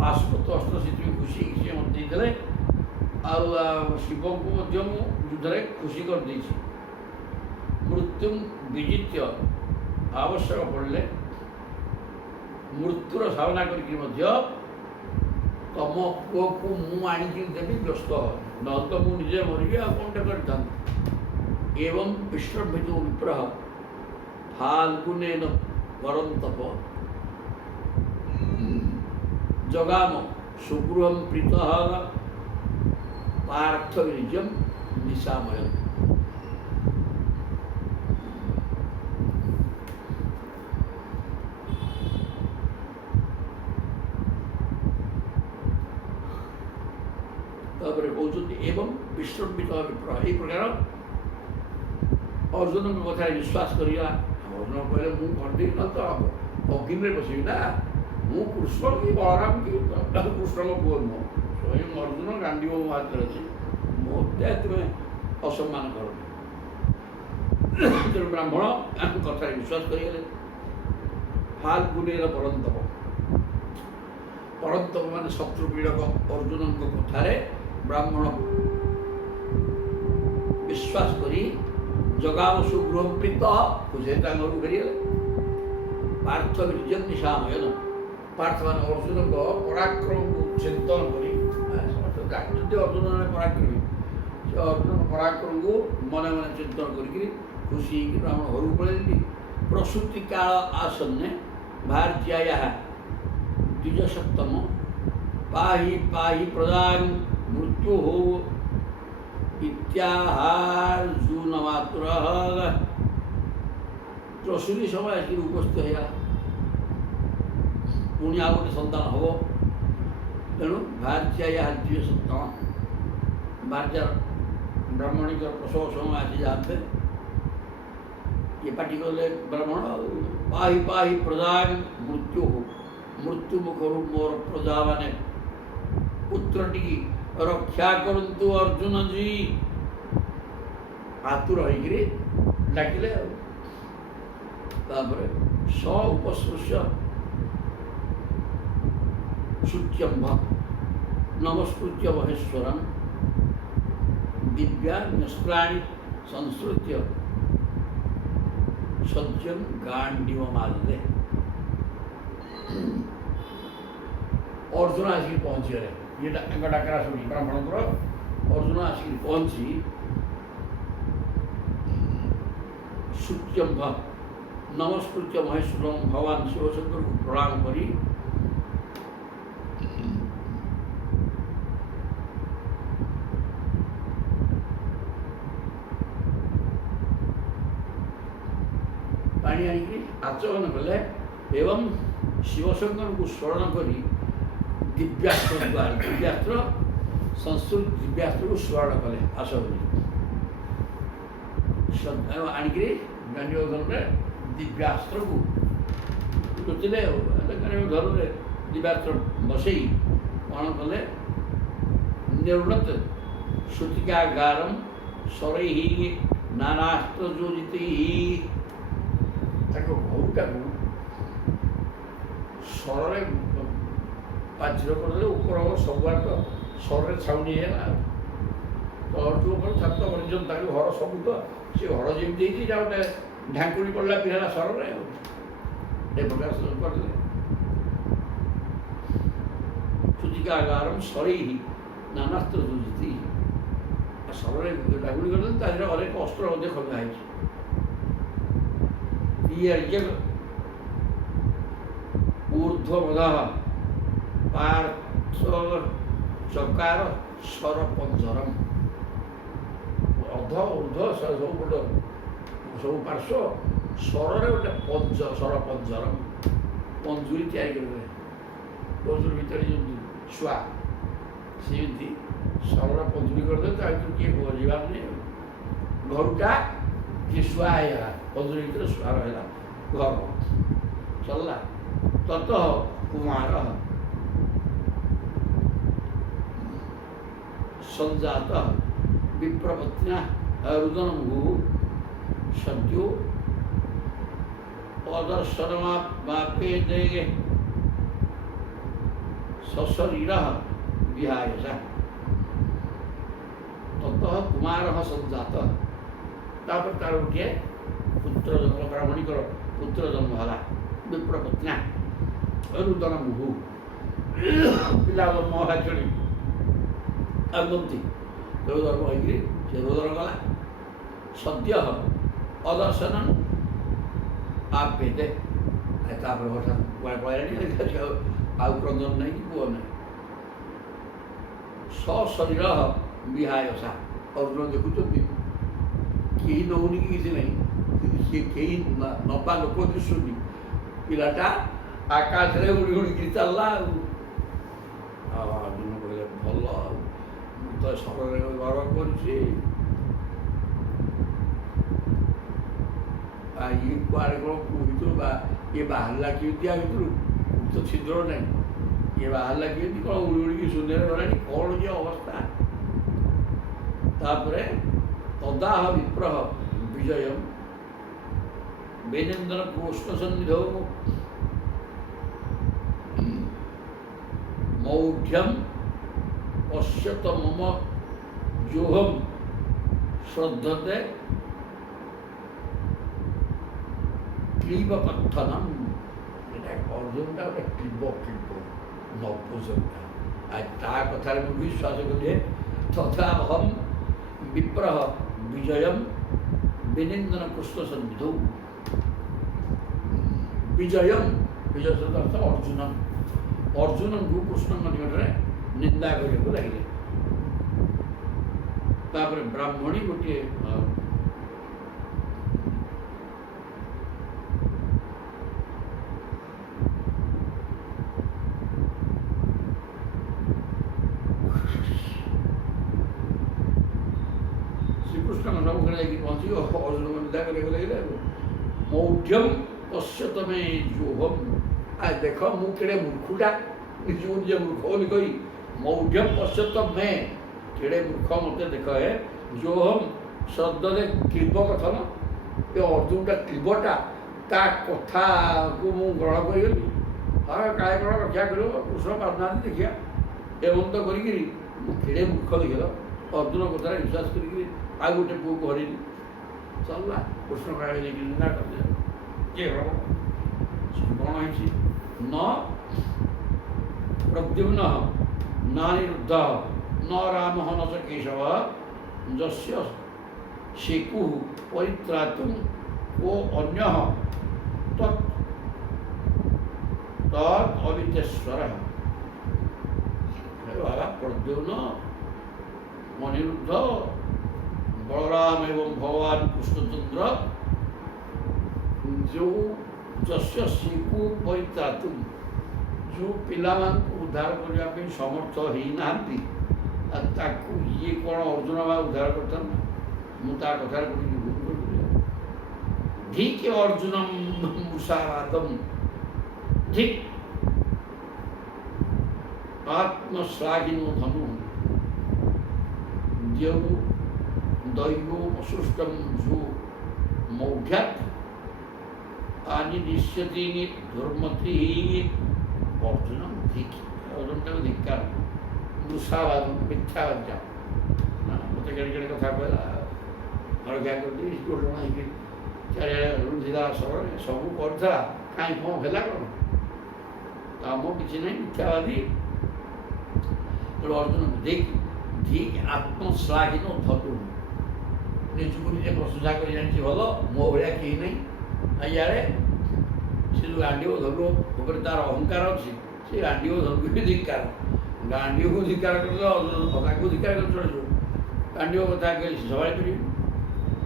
पाशुपत अस्त्र से खुशी सी मत देते शिव को युद्ध खुशी कर दी मृत्यु विजित्य आवश्यक पड़े मृत्युर सामना करके तम पुओ को मुझे देवी व्यस्त न तो मुझे मरबी आ कौन करता एवं विश्रमितो विप्रह फाल्गुनेन वरंतप जगाम सुगृहं प्रीतः पार्थवीर्यं निशामयम् कहते एवं विश्रमित विप्रह यही प्रकार अर्जुन कथा विश्वास करा अर्जुन कहले मुझे न तो अग्नि बसबी ना मु कृष्ण कि बलराम कि कृष्ण पुओ नुह स्वयं अर्जुन गांधी मो हाथ अच्छी मत तुम्हें असम्मान कर तेणु ब्राह्मण कथा विश्वास करगले फाल्गुनेर परंतप परंतप मान शत्रु पीड़क अर्जुन कथार ब्राह्मण विश्वास करी जगाम सुगृह प्रीत खुशे घर फेरीगले पार्थ विजय निशामयन पार्थ मान अर्जुन पराक्रम को चिंतन करी अर्जुन पराक्रमी से अर्जुन पराक्रम को मन मन चिंतन करके खुशी ब्राह्मण घर पड़े प्रसूति काल आसन्ने भारतीया द्विजसप्तम पाहि पाहि प्रदान मृत्यु हो इत्याहार्जुन मात्र प्रसूति समय आसिक उपस्थित होगा पुणी आ गए सन्तान हम तेणु भारतीया द्विजसप्तम भारतीय ब्राह्मणिक प्रसव समय आसी जाते ये पाटी कले ब्राह्मण पाहि पाहि प्रदान मृत्यु हो मृत्यु मुखर मोर प्रजा माने पुत्र टी रक्षा करंतु अर्जुन जी आतुर होइकरी डाकिले तापर स उपसृष्य शुच्यंभ नमस्कृत्य महेश्वरं दिव्या निष्प्राणि संस्कृत्य सज्जन गांडीव मारे अर्जुन आसिक पहुँची गले ये डाकरा शुणी ब्राह्मण अर्जुन आसिक पहुँची शुच्यंभ नमस्कृत्य महेश्वरं भगवान शिवशंकर को प्रणाम करी पानी आनिक आचमन कले एवं शिवशंकर को स्मरण करी दिव्यास्त्र द्वारा दिव्यास्त्र संस्कृत दिव्यास्त्र को स्मरण कले आस आनिक गांडीव घर दिव्यास्त्र को लुचिले घर में दिव्यास्त्र बसई कौन कले निर्णत श्रुतिकागारम सरई नानास्त्र योजित घरटा को सर पाचिर करदे ऊपर सबुआड सर छाउनी है तलठू ऊपर छात पर्यटन घर सब तो सी घर जमी गोटे ढाकुणी पड़ा पिला सर प्रकार करदे श्रुतिकागारम सरई नानास्त्र योजित सर ढाकुणी करदे अनेक अस्त्र खंदा है ऊर्ध्वमद पार्थ चकार सरपंजरम अध ऊर्ध्व सब सब पार्श्व सर गोटे पंज सरपंजरम पंजुरी तैयारी कर पंजुरी भितर जो छुआ ସେମିତି ସରଳ ପଦୁରୀ କରିଦେଲେ ତା ଭିତରୁ କିଏ ଯିବାର ନାହିଁ। ଘରୁଟା କିଏ ଶୁଆ ହେଇଗଲା, ପଦୁରୀ ଭିତରେ ଶୁଆ ରହିଲା ଘର ଚଲିଲା। ତତ କୁମାର ସଞ୍ଜାତ ବିପ୍ରପତ୍ନ୍ୟା ରୁଦନମୁହୁ ସଦ୍ୟୋ ପଦର୍ଶନମାପେ ଦେगे सशरीरः विहाय च ततः कुमारः सञ्जातः। तापर तार गोटे पुत्र जन्म, ब्राह्मणीकर पुत्र जन्म है विप्रपत्न्या रुदनमुहु पिला जन्म है चढ़ी आगंती रुदन होगी से रुदन गला सद्य अदर्शन आपेदे तापर हठात पड़ा आउ क्रंदन नहीं कि पुओ नहीं सशरीर विहायसा अर्जुन देखुं कहीं नौनी कि किसी नहीं सी कहीं नपा लोक दिशुनी पिलाटा आकाश में उड़ी उड़ी चलला। अर्जुन कहले भल तो सर गर्व कर ये कुआड़े कौन भितर ये बाहर कि भितर तो छिद्र नहीं ये बाहर कि कौन उड़ी उड़ी शून्य गला कौन ये अवस्था। तापरे तदाह विप्रह विजय वेनेन्द्र कृष्ण सन्निधौ मौढ़्यम पश्यत मम जोहम श्रद्धते क्लीबपत्थनम। अर्जुन का गोटे क्लीब क्लीब नपुंसकता आज ता कथार विश्वास कले तथा अहम विप्रह विजय विनिंदन कृष्ण सन्निधौ विजय विजय शब्द अर्थ अर्जुन अर्जुन को कृष्ण निकट में निंदा करने लगे। तापर ब्राह्मणी गोटे पहुंची अर्जुन को निंदा करने लगे मौढ़्यम पश्यत में जोहम आज देख मु केड़े मूर्खुटा निजे निजे मूर्ख बोली कही मौढ़्यम पश्यत में केड़े मूर्ख मत देख है जोहम शब्दे क्लीब कथन ये अर्जुनटा क्लीबटा ता कथा को मु ग्रहण करी हाँ काय कौन रक्षा कर कृष्ण पाना देखिया एवं तो करी केड़े मूर्ख देख अर्जुन कथार विश्वास करी आ गोटे पुओ को हरनी चलला कृष्ण काल निंदा कर किए कौन है न प्रद्युम्न नानिरुद्ध न राम न च केशव जस्य शेकु परित्रातुम वो अन्य तद्वितेश्वर प्रद्युम्न अनिरुद्ध बलराम एवं भगवान कृष्णचंद्र जो जस्य शिकु परित्रातुम जो पिला उद्धार करने समर्थ ही ना ये कौन अर्जुन बा उद्धार करता मुझा कथार ठीक अर्जुनम मुषावादम ठीक आत्मश्लाघिनो धनु देव दैवो वसुष्टम जो मौढ़्यात् आनि निश्यति दुर्मति अर्जुन धिक अर्जुन का धिक्कार मुषावाद मिथ्यावाद मत केड़े कथा कहला और क्या करती घटना चारिदा सर सब करता कहीं कौन है कौन काम किसी नहीं मिथ्यावादी अर्जुन धिक धिक आत्मश्लाघिन धनु निजको निजे प्रशंसा कर जानी भल मो भाया कहीं नहीं यारे से जो गांडीव धनु उपर तार अहंकार अच्छी से गांडीव धनु भी धिक्कार गांडीव को धिक्कार कर कथा को धिक्कार कर चढ़ गांडीव कथा कह सवाल कर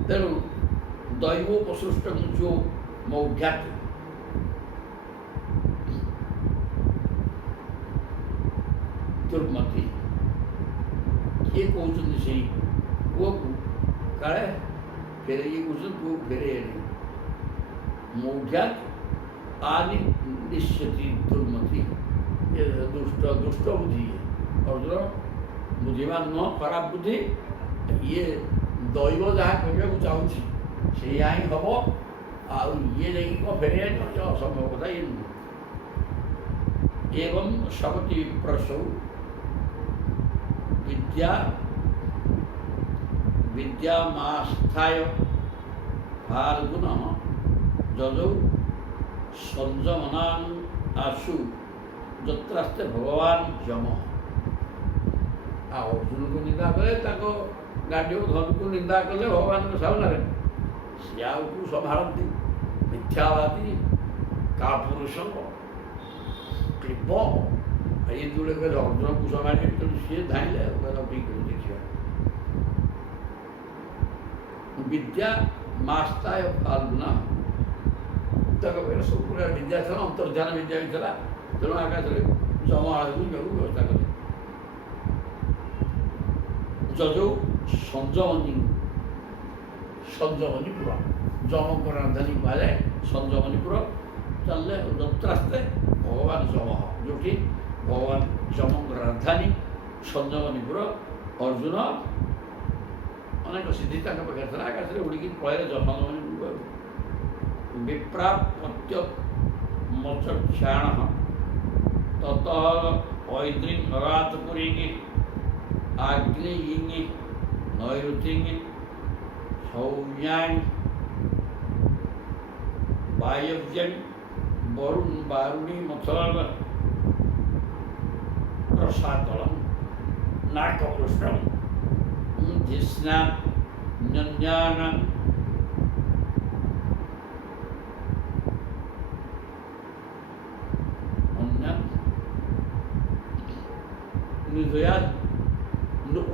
तेणु दैव पसुष्ट जो मौढ़्यात् दुर्मति କିଏ କହୁଛନ୍ତି ସେଇ ପୁଅକୁ କାଳେ ଫେରେଇ କହୁଛନ୍ତି ପୁଅକୁ ଫେରେଇ ଆଣି ମୌଢ୍ୟା ଆନି ନିଶ୍ଚତି ଦୁର୍ମତି ଏ ଦୁଷ୍ଟ ବୁଦ୍ଧି ଅର୍ଜୁନ ବୁଦ୍ଧିମାନ ନୁହଁ ଖରାପ ବୁଦ୍ଧି ଇଏ ଦୈବ ଯାହା କରିବାକୁ ଚାହୁଁଛି ସେଇଆ ହିଁ ହେବ ଆଉ ଇଏ ଯାଇକି କ'ଣ ଫେରେଇ ଆଣିବ ଅସମ୍ଭବ କଥା ଇଏ ନୁହଁ ଏବଂ ଶବତି ପ୍ରସୌ ବିଦ୍ୟାମାସ୍ଥାୟ ଫାଲ୍ଗୁନ ଯଦୌ ସଞ୍ଜମନାନ୍ ଆଶୁ ଯତ୍ରାସ୍ତେ ଭଗବାନ ଯମ। ଆଉ ଅର୍ଜୁନକୁ ନିନ୍ଦା କଲେ ତାଙ୍କ ଗାଣ୍ଡୀବ ଧନକୁ ନିନ୍ଦା କଲେ ଭଗବାନଙ୍କ ସାମ୍ନାରେ ସିଏ ଆଉ ସମ୍ଭାଳନ୍ତି ମିଥ୍ୟାବାଦୀ କାପୁରୁଷ କ୍ଲିବ ଏ ଯୋଡ଼େ କହିଲେ ଅର୍ଜୁନକୁ ସମ୍ଭାଳି ତେଣୁ ସିଏ ଧାଇଁଲେ ଠିକ୍ କରି ଦେଖିବା ବିଦ୍ୟା ମାସ୍ତାୟ ଫାଲ୍ଗୁନା ତାଙ୍କ ପାଖରେ ସବୁ ପ୍ରକାର ବିଦ୍ୟା ଥିଲା ଅନ୍ତର୍ଧ୍ୟାନ ବିଦ୍ୟା ବି ଥିଲା ତେଣୁ ଆକାଶରେ ଜମ ଆଳକୁ ଯିବାକୁ ବ୍ୟବସ୍ଥା କଲେ ଯଯୌ ସଞ୍ଜମନୀପୁର ଯମଙ୍କ ରାଜଧାନୀ କୁହାଯାଏ ସଞ୍ଜମନୀପୁର ଚାଲିଲେ ଯତ୍ରାସ୍ତେ ଭଗବାନ ଯମ ଯେଉଁଠି ଭଗବାନ ଯମଙ୍କ ରାଜଧାନୀ ସଞ୍ଜମନୀପୁର ଅର୍ଜୁନ ଅନେକ ସିଦ୍ଧି ତାଙ୍କ ପାଖରେ ଥିଲା ଆକାଶରେ ଉଡ଼ିକି ପଳେଇଲେ ସଞ୍ଜମନୀପୁର ବିପ୍ରାପ୍ତ୍ୟ ମଚକ୍ଷାଣ ତତଃ ଐଦ୍ରିଂ ଅଗାତପୁରୀଙ୍ଗି ଆଗ୍ନେୟିଙ୍ଗି ନୈಋତିଙ୍ଗି ସୌମ୍ୟାଙ୍ଗି ବାୟବ୍ୟଙ୍ଗି ବାରୁଣୀ ମଥଳ ରସାତଳଂ ନାକକୃଷ୍ଣଂ ଧିଷ୍ଣା ନ୍ୟନ୍ୟାନଂ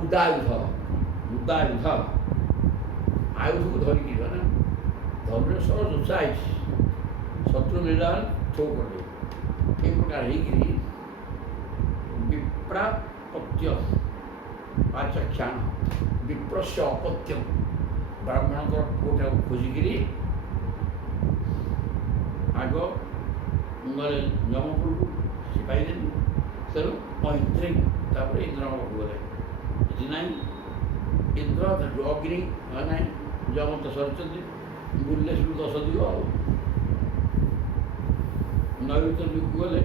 ଉଦାୟୁଧ ଆୟୁଧକୁ ଧରିକି ନା ଧନୁରେ ସହ ଯୋଚା ହେଇଛି ଶତ୍ରୁ ମିଳିଲା ଥୋ କରିଦେବ এই প্রকার ହେଇକିରି ବିପ୍ରାପତ୍ୟ ପାଚକ୍ଷାଣ ବିପ୍ରସ୍ୟ ଅପତ୍ୟ ବ୍ରାହ୍ମଣଙ୍କର ପୁଅଟାକୁ ଖୋଜିକିରି ଆଗ ଗଲେ ଯମପୁରକୁ ସେ ପାଇଲେନି ତେଣୁ ଐନ୍ଦ୍ରି ତାପରେ ଇନ୍ଦ୍ରଙ୍କ ପାଖକୁ ଗଲେ କିଛି ନାହିଁ ଇନ୍ଦ୍ର ଅଗ୍ନି ନାହିଁ ଯମ ତ ସରିଛନ୍ତି ବୁଲିଲେ ସେଠୁ 10 ଦିଗ ଆଉ ନୈಋତ୍ୟ ଦିଗକୁ ଗଲେ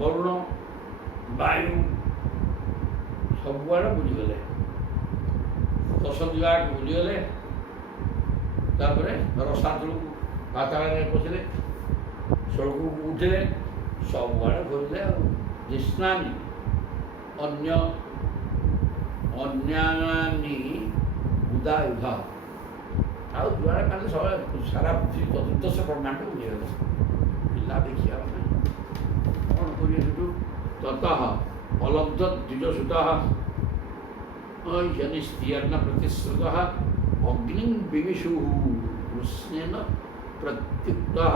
ବରୁଣ ବାୟୁ ସବୁଆଡ଼େ ବୁଲିଗଲେ 10 ଦିଗ ବୁଲିଗଲେ ତାପରେ ରସାତଳକୁ ପାତାଳରେ ପଶିଲେ ସ୍ୱର୍ଗକୁ ଉଠିଲେ ସବୁଆଡ଼େ ଘୁରିଲେ ଆଉ ଜିଷ୍ଣାନି ଅନ୍ୟାନି ଉଦାୟୁଧ ଆଉ ଯୁଆଡ଼େ ମାନେ ସାରା ପୃଥିବୀ ଚତୁର୍ଦ୍ଦଶ ବ୍ରହ୍ମାଣ୍ଡ ବୁଲିଗଲେ ପିଲା ଦେଖିବା ପାଇଁ କ'ଣ କରିବେ ସେଠୁ ତତଃ ଅଲବ୍ଧ ଦ୍ୱିଜସୁତଃ ନିସ୍ତୀର୍ଣ୍ଣ ପ୍ରତିଶ୍ରୁତଃ ଅଗ୍ନିଂ ବିବିଷୁ କୃଷ୍ଣେନ ପ୍ରତ୍ୟୁକ୍ତଃ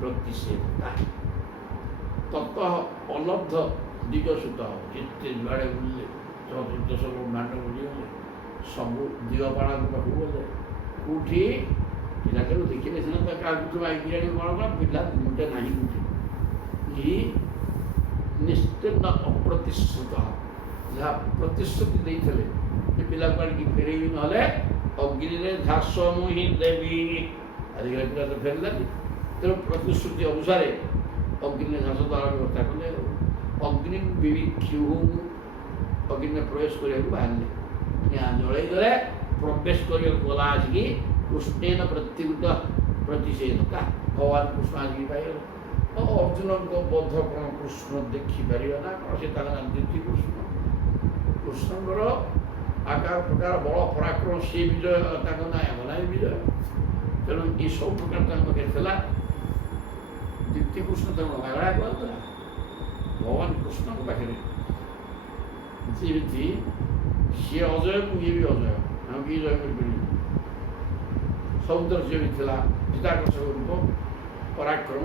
ପ୍ରତିଷେଧତା ତତଃ ଅଲବ୍ଧ ଦ୍ୱିଜସୁତଃ ଯେତେ ଯୁଆଡ଼େ ବୁଲିଲେ ଚତୁର୍ଦ୍ଦଶ ବ୍ରହ୍ମାଣ୍ଡ ବୁଲିଗଲେ ସବୁ ଦିଗପାଳଙ୍କ ପାଖକୁ ଗଲେ କେଉଁଠି ପିଲାଟାକୁ ଦେଖିଲେ ସିନା ତା କାହାକୁ ମାଇକି ଆଣି କ'ଣ କ'ଣ ପିଲା ଗୋଟେ ନାହିଁ କେଉଁଠି ନିସ୍ତୀର୍ଣ୍ଣ ଅପ୍ରତିଶ୍ରୁତ ଯାହା ପ୍ରତିଶ୍ରୁତି ଦେଇଥିଲେ ସେ ପିଲାକୁ ଆଣିକି ଫେରେଇବି ନହେଲେ ଅଗ୍ନିରେ ଝାସ ମୁଁ ହିଁ ଦେବି ଆଜିକାଲି ପିଲା ତ ଫେରିଲାନି ତେଣୁ ପ୍ରତିଶ୍ରୁତି ଅନୁସାରେ ଅଗ୍ନିରେ ଝାସ ଦ୍ୱାରା ବ୍ୟବସ୍ଥା କଲେ ଅଗ୍ନି ବିବିକ୍ଷୁ ଅଗ୍ନିରେ ପ୍ରବେଶ କରିବାକୁ ବାହାରିଲେ ନିଆଁ ଜଳେଇ ଦେଲେ ପ୍ରବେଶ କରିବାକୁ ଗଲା ଆସିକି କୃଷ୍ଣେନ ପ୍ରତ୍ୟୁକ୍ତ ପ୍ରତିଷେଧକା ଭଗବାନ କୃଷ୍ଣ ଆସିକି ପାଇଗଲେ ଅର୍ଜୁନଙ୍କ ବଧ କ'ଣ କୃଷ୍ଣ ଦେଖିପାରିବେ ନା କ'ଣ ସେ ତାଙ୍କ ଜାଣିଛନ୍ତି କୃଷ୍ଣଙ୍କର ଆକାର ପ୍ରକାର ବଳ ପରାକ୍ରମ ସିଏ ବିଜୟ ତାଙ୍କ ନାଁ ଆମ ନାଇଁ ବିଜୟ ତେଣୁ ଏସବୁ ପ୍ରକାର ତାଙ୍କ ପାଖରେ ଥିଲା ଦ୍ୱିତୀୟ କୃଷ୍ଣ ତାଙ୍କ ମାଗଣା କୁହାଥିଲା ଭଗବାନ କୃଷ୍ଣଙ୍କ ପାଖରେ ଯେମିତି ସିଏ ଅଜୟକୁ ଇଏ ବି ଅଜୟ ଆମେ ବି ଜୟ କରିପାରିବୁ ସୌନ୍ଦର୍ଯ୍ୟ ବି ଥିଲା ଚିତାକର୍ଷକ ରୂପ ପରାକ୍ରମ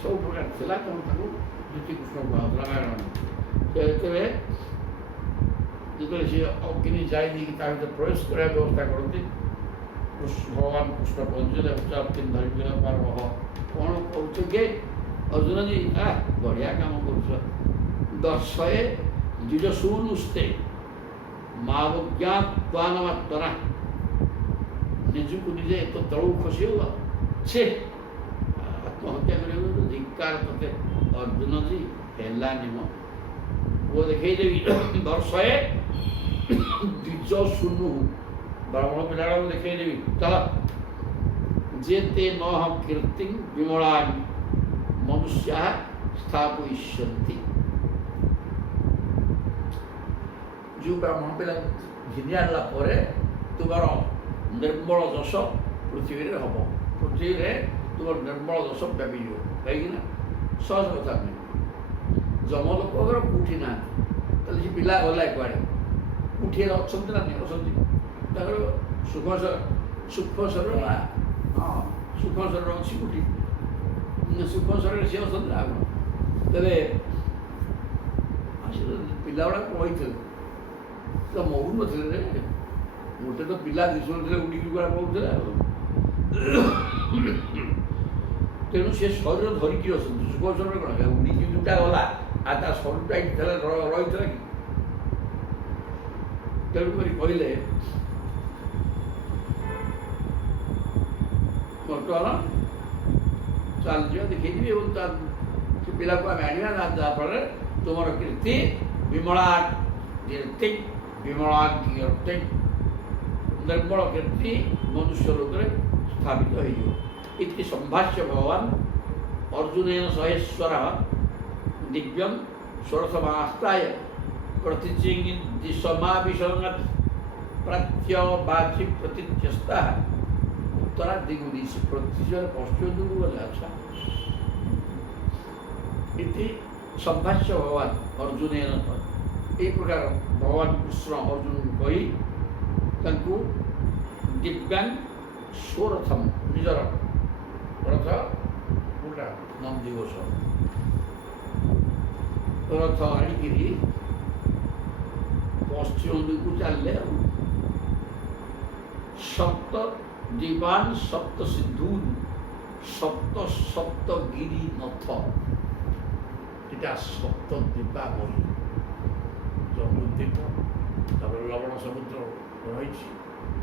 ସବୁ ପ୍ରକାର ଥିଲା ତେଣୁ ତାଙ୍କୁ ଶ୍ରୀକୃଷ୍ଣ କୁହାଯାଉଥିଲା ରାମାୟଣ। ସେ ଯେତେବେଳେ ସେ ଅଗ୍ନି ଯାଇ ଦେଇକି ତା ଭିତରେ ପ୍ରବେଶ କରିବା ବ୍ୟବସ୍ଥା କରନ୍ତି, ଭଗବାନ କୃଷ୍ଣ ପହଞ୍ଚିଲେ ତିନି ଧରିକି କ'ଣ କହୁଛ କି ଅର୍ଜୁନଜୀ? ବଢ଼ିଆ କାମ କରୁଛ। ଦର୍ଶଏ ଦ୍ୱିଜସୂନୁସ୍ତେ ମାବଜ୍ଞାତ୍ୱାନମାତ୍ମନା। ନିଜକୁ ନିଜେ ଏତ ତଳକୁ ଖସିଗଲ, ଛେ ଆତ୍ମହତ୍ୟା କରିବାକୁ ଧିକ୍କାର ତତେ ଅର୍ଜୁନଜୀ, ହେଲାନି ମ। ପୁଅ ଦେଖେଇଦେବି। ଦର୍ଶଏ ଦ୍ୱିଜସୂନୁ, ବ୍ରାହ୍ମଣ ପିଲାମାନଙ୍କୁ ଦେଖେଇଦେବି, ଚାଲ। ଯେ ତେ ନଃ କୀର୍ତ୍ତିଂ ବିମଳାନି ମନୁଷ୍ୟା ସ୍ଥାପୟିଷ୍ୟନ୍ତି। ଯେଉଁ ବ୍ରାହ୍ମଣ ପିଲା ଘିନି ଆଣିଲା ପରେ ତୁମର ନିର୍ମଳ ଯଶ ପୃଥିବୀରେ ହେବ, ପୃଥିବୀରେ ତୁମର ନିର୍ମଳ ଯଶ ବ୍ୟାପିଯିବ। କାହିଁକିନା ସହଜ କଥା ନୁହେଁ। ଯମଲୋକଙ୍କର କୋଉଠି ନାହାନ୍ତି, ତାହେଲେ ସେ ପିଲା ଗଲା କୁଆଡ଼େ? କୋଠିରେ ଅଛନ୍ତି ନା ନାହିଁ? ଅଛନ୍ତି। ତାଙ୍କର ସୂକ୍ଷ୍ମ ଶରୀର, ହଁ ସୂକ୍ଷ୍ମ ଶରୀର ଅଛି କୋଠି? ସୂକ୍ଷ୍ମ ଶରୀରରେ ସିଏ ଅଛନ୍ତି ନା କ'ଣ? ତେବେ ପିଲାଗୁଡ଼ାକ କହିଥିଲେ ତ ମରୁ ନଥିଲେ ରେ, ଗୋଟେ ତ ପିଲା ଦିଶୁନଥିଲେ, ଉଡ଼ିକି କୁଆଡ଼େ ପଡ଼ୁଥିଲେ ଆଉ। ତେଣୁ ସେ ଶରୀର ଧରିକି ଅଛନ୍ତି। ସୂକ୍ଷ୍ମ ଶରୀର କ'ଣ ଉଡ଼ିକି ଯେଉଁଟା ଗଲା, ଆଉ ତା ଶରୀରଟା ଏଠି ଥିଲା, ରହିଥିଲା କି? ତେଣୁକରି କହିଲେ ବର୍ତ୍ତମାନ ଚାଲିଯିବା, ଦେଖେଇଯିବି ଏବଂ ସେ ପିଲାକୁ ଆମେ ଆଣିବା, ଯାହାଫଳରେ ତୁମର କୀର୍ତ୍ତି ବିମଳା କୀର୍ତ୍ତି, ବିମଳା କୀର୍ତ୍ତି, ନିର୍ମଳ କୀର୍ତ୍ତି ମନୁଷ୍ୟ ଲୋକରେ ସ୍ଥାପିତ ହୋଇଯିବ। ଇତି ସମ୍ଭାଷ୍ୟ ଭଗବାନ ଅର୍ଜୁନେନ ସହେଶ୍ୱରଃ ଦିବ୍ୟଂ ଷୋଡ଼ଶମାସ୍ତାୟ ପ୍ରତିଚିଙ୍ଗିସମାବିଶଙ୍ଗତ୍ ପ୍ରାତ୍ୟବାଚି ପ୍ରତିଚ୍ୟସ୍ତାଃ। ଉତ୍ତରା ଦିଗୁନି, ସେ ପ୍ରତିଶୟ ପଶ୍ଚିମ ଦିଗକୁ ଗଲେ। ଆଚ୍ଛା, ଇତି ସମ୍ଭାଷ୍ୟ ଭଗବାନ ଅର୍ଜୁନେନ, ଏହି ପ୍ରକାର ଭଗବାନ କୃଷ୍ଣ ଅର୍ଜୁନଙ୍କୁ କହି ତାଙ୍କୁ ଦିବ୍ୟାଙ୍ଗ ସ୍ୱରଥମ, ନିଜର ରଥ କୋଉଟା ନନ୍ଦିଘୋଷ ରଥ ଆଣିକିରି ପଶ୍ଚିମ ଦିଗକୁ ଚାଲିଲେ। ଆଉ ସପ୍ତ ଦିବାନ୍ ସପ୍ତ ସିନ୍ଧୁନ୍ ସପ୍ତ ସପ୍ତଗିରି ନଥ, ଏଇଟା ସପ୍ତ ଦୀପାବଳି। ଜମ୍ବୁଦ୍ୱୀପ, ତାପରେ ଲବଣ ସମୁଦ୍ର ରହିଛି,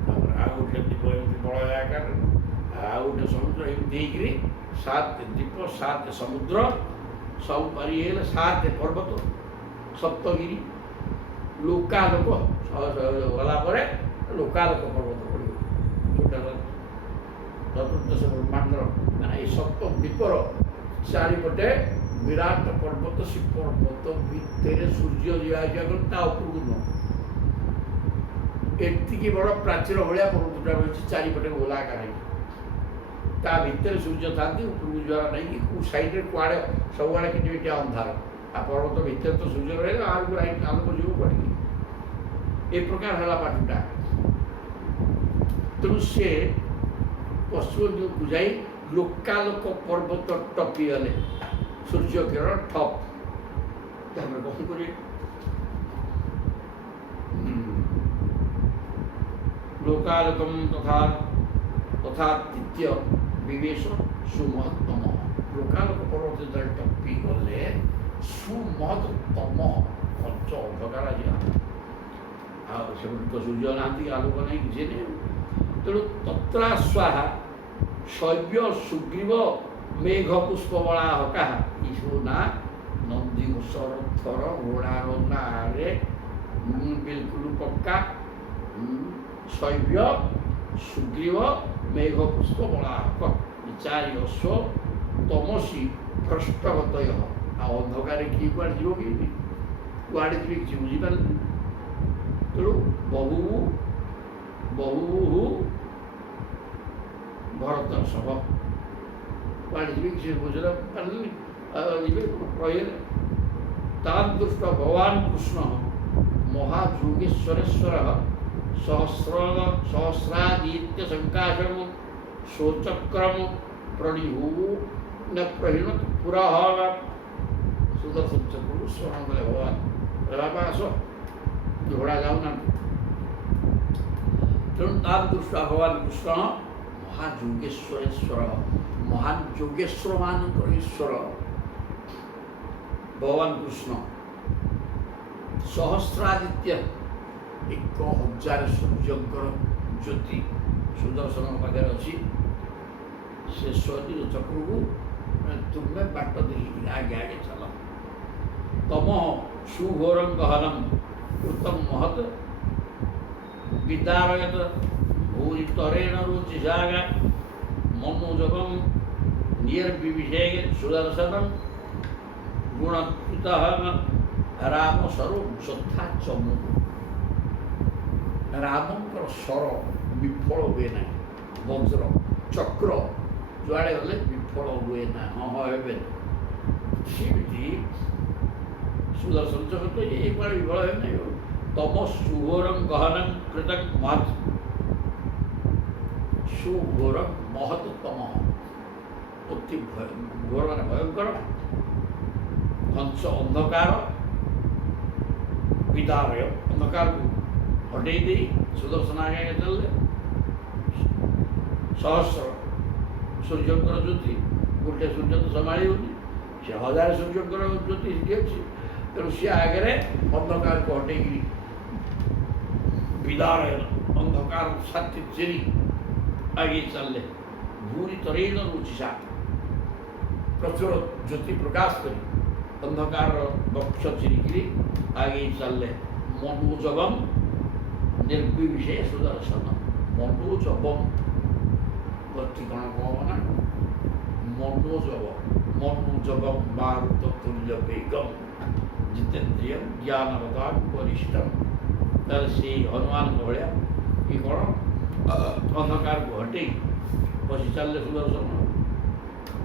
ତାପରେ ଆଉ ଗୋଟେ ଦ୍ୱୀପ ଏମିତି ବଳୟ ଆକାରରେ, ଆଉ ଗୋଟେ ସମୁଦ୍ର, ଏମିତି ହେଇକିରି 7 ଦ୍ୱୀପ 7 ସମୁଦ୍ର ସବୁ ପାରି ହେଇଗଲେ, 7 ପର୍ବତ, ସପ୍ତଗିରି। ଲୋକାଲୋକ ଗଲା ପରେ ଲୋକାଲୋକ ପର୍ବତ ପଡ଼ିବ, ଯେଉଁଟା ଚତୁର୍ଦ୍ଦଶ ବ୍ରହ୍ମାଣ୍ଡର, ମାନେ ଏଇ ସପ୍ତ ଦ୍ୱୀପର ଚାରିପଟେ ବିରାଟ ପର୍ବତ। ସେ ପର୍ବତ ଭିତରେ ସୂର୍ଯ୍ୟ ଯିବା ଆସିବା କଲେ ତା ଉପରକୁ ନୁହଁ, ଏତିକି ବଡ଼ ପ୍ରାଚୀର ଭଳିଆ ପର୍ବତଟା ରହିଛି, ଚାରିପଟେ ଗୋଲାକାର ହେଇଛି। ତା ଭିତରେ ସୂର୍ଯ୍ୟ ଥାନ୍ତି, ଉପରକୁ ଯିବାର ନାହିଁ କି କେଉଁ ସାଇଡ଼୍ରେ କୁଆଡ଼େ, ସବୁଆଡ଼େ କିଟିମିଟିଆ ଅନ୍ଧାର। ଆଉ ପର୍ବତ ଭିତରେ ତ ସୂର୍ଯ୍ୟ ରହିଲେ ଆଗକୁ ଆଲୋକ ଯିବ କୁଆଡ଼ିକି? ଏ ପ୍ରକାର ହେଲା ପାଠଟା। ତେଣୁ ସେ ପଶ୍ଚିମ ଦିଗକୁ ଯାଇ ଲୋକାଲୋକ ପର୍ବତ ଟପିଗଲେ, ସୂର୍ଯ୍ୟ କିରଣ ଠପ୍। ତାପରେ କ'ଣ କରିବେ? ଲୋକାଲୋକಂ ତଥା ତଥା ତୃତୀୟ ବିବେଶ ସୁମହତ୍ତମ। ଲୋକାଲୋକ ପର୍ବତ ଯେତେବେଳେ ଟପି ଗଲେ, ସୁମହତ୍ତମ ଖର୍ଚ୍ଚ ଅଧକାର ଯିବା। ଆଉ ସେପଟେ ତ ସୂର୍ଯ୍ୟ ନାହାନ୍ତି, ଆଲୋକ ନାହିଁ, କିଛି ନାହିଁ। ତେଣୁ ତତ୍ରାସ୍ୱାହା ଶୈବ୍ୟ ସୁଗ୍ରୀବ ମେଘ ପୁଷ୍ପବଳା ହକା, ଏସବୁ ନାଁ ନନ୍ଦିଘୋଷ ରଥର ଘୋଡ଼ାର ନାଁରେ ବିଲକୁଲ ପକ୍କା। ଶୈବ୍ୟ ସୁଗ୍ରୀବ ମେଘ ପୁଷ୍ପବଳା ହକ, 4 ଅଶ୍ଵ ତମସି ଭ୍ରଷ୍ଟଗତୟ। ଆଉ ଅନ୍ଧକାରରେ କିଏ କୁଆଡ଼େ ଯିବ, କି କୁଆଡ଼େ ଯିବେ କିଛି ବୁଝିପାରିଲେନି। ତେଣୁ ବହୁ ଭରତ ସଭ କୁଆଡ଼େ ଯିବେ କିଛି ବୁଝିଲା ପାରିଲେନି, ଯିବେ କହିଲେ। ତାନ୍ ଦୃଷ୍ଟ ଭଗବାନ କୃଷ୍ଣ ମହାଯୋଗେଶ୍ୱରେଶ୍ୱର ସହସ୍ରାଦିତ୍ୟ ସଂକାଶମ ଶୋଚକ୍ରମ ପ୍ରଣିଭୁ ନ ପ୍ରହୀଣତ ପୁରଃ ସୁଦର୍ଶନ ଚକ୍ରକୁ ସ୍ମରଣ କଲେ ଭଗବାନ ବାବା ଆସ ଘୋଡ଼ା ଯାଉନାହାନ୍ତି। ତେଣୁ ତାର ଦୃଷ୍ଟି ଭଗବାନ କୃଷ୍ଣ ମହାଯୋଗେଶ୍ୱରେଶ୍ୱର ମହାନ ଯୋଗେଶ୍ୱରମାନଙ୍କର ଈଶ୍ୱର ଭଗବାନ କୃଷ୍ଣ ସହସ୍ରାଦିତ୍ୟ 1000 ସୂର୍ଯ୍ୟଙ୍କର ଜ୍ୟୋତି ସୁଦର୍ଶନଙ୍କ ପାଖରେ ଅଛି। ସେ ଶରୀର ଚକ୍ରକୁ ତୁମେ ବାଟ ଦେଖିକିରି ଆଗେ ଆଗେ ଚାଲ। ତମ ସୁଘୋରଂ ଗହନಂ କୃତଂ ମହତ୍ ବିଦାରୟତ ଭୂରି ତରେଣ ରୁଚିସାଗା ମନୋଯୋଗଂ ନିର୍ବିବିଷେକ ସୁଦର୍ଶନଂ ଗୁଣଚ୍ୟୁତଃ ରାମ ସ୍ୱରୂପ ଯଥା ଚମୁ। ରାମଙ୍କର ସ୍ୱର ବିଫଳ ହୁଏ ନାହିଁ। ବଜ୍ର ଚକ୍ର ଯୁଆଡ଼େ ଗଲେ ବିଫଳ ହୁଏ ନା। ହଁ ହେବେ ସେମିତି ସୁଦର୍ଶନ ଚକ୍ର ତ ଏଇଭଳି ବିଫଳ ହେବେ ନାହିଁ। ତମ ସୁଘୋରଂ ଗହନଂ କୃତଂ ମହତ୍ ସୁଘୋର ମହତ୍ତମ ଅତି ଘୋର ମାନେ ଭୟଙ୍କର ଘଞ୍ଚ ଅନ୍ଧକାର ବିଦାରୟ ଅନ୍ଧକାରକୁ ହଟେଇ ଦେଇ ସୁଦର୍ଶନ ଆଗେ ଚାଲିଲେ। ସହସ୍ର ସୂର୍ଯ୍ୟଙ୍କର ଜ୍ୟୋତି ଗୋଟେ ସୂର୍ଯ୍ୟ ତ ସମ୍ଭାଳି ହେଉନି। ସେ 1000 ସୂର୍ଯ୍ୟଙ୍କର ଜ୍ୟୋତି ସେଠି ଅଛି। ତେଣୁ ସିଏ ଆଗରେ ଅନ୍ଧକାରକୁ ହଟେଇକିରି ବିଦାରୟ ଅନ୍ଧକାର ଛାତି ଚିରି ଆଗେଇ ଚାଲିଲେ। ଭୂରି ତରେଣ ରୁଚିସା ପ୍ରଚୁର ଜ୍ୟୋତି ପ୍ରକାଶ କରି ଅନ୍ଧକାରର ବକ୍ଷ ଚିରିକିରି ଆଗେଇ ଚାଲିଲେ। ମନୋଜବଂ ନିର୍ବିବିଷେ ସୁଦର୍ଶନ ମନୋଜବଂ ଗତି କ'ଣ କହ ନା ମନୋଜବଂ ମାରୁତ ତୁଲ୍ୟ ବେଗମ୍ ଜିତେନ୍ଦ୍ରିୟಂ ଜ୍ଞାନବତାଂ ବରିଷ୍ଠମ୍। ତାହେଲେ ସେଇ ହନୁମାନଙ୍କ ଭଳିଆ କି କ'ଣ ଅନ୍ଧକାରକୁ ହଟେଇ ବସି ଚାଲିଲେ ସୁଦର୍ଶନ।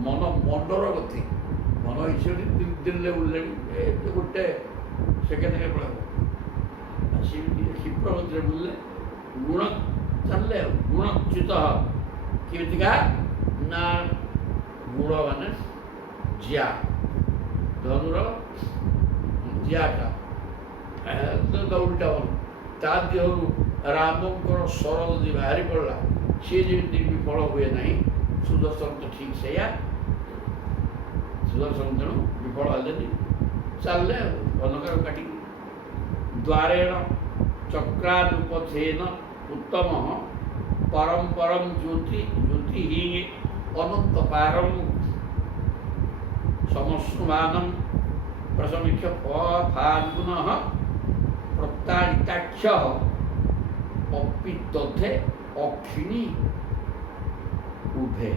ମନ ମଣ୍ଡର ଗତି ମନ ଇଚ୍ଛା ଦିଲ୍ଲୀ ବୁଲିଲେଣି ଗୋଟେ ସେକେଣ୍ଡରେ ପଳେଇବ। ସେମିତି କ୍ଷିପ୍ର ଗତିରେ ବୁଲିଲେ। ଗୁଣ ଚାଲିଲେ ଗୁଣଚ୍ୟୁତ କେମିତିକା ନା ଗୁଣ ମାନେ ଜିଆ ଧନୁର ଜିଆଟା ଦୌଡ଼ିଟା ତା ଦେହରୁ ରାମଙ୍କର ସ୍ୱର ଯଦି ବାହାରି ପଡ଼ିଲା ସିଏ ଯେମିତି ବିଫଳ ହୁଏ ନାହିଁ। ସୁଦର୍ଶନ ତ ଠିକ୍ ସେଇଆ। ସୁଦର୍ଶନ ତେଣୁ ବିଫଳ ହେଲେନି ଚାଲିଲେ ଅନ୍ଧକାର କାଟିକି। ଦ୍ୱାରେଣ ଚକ୍ରାନୁପଥେନ ଉତ୍ତମ ପରମ୍ପରಂ ଜ୍ୟୋତି ଜ୍ୟୋତି ଅନନ୍ତ ପାରಂ ସମଶ୍ରୁମାనం ପ୍ରସମୀକ୍ଷ ଫାଲ୍ଗୁନଃ ପ୍ରତାରିତାକ୍ଷ ଅପି ଅକ୍ଷିଣୀ ଉଭେ।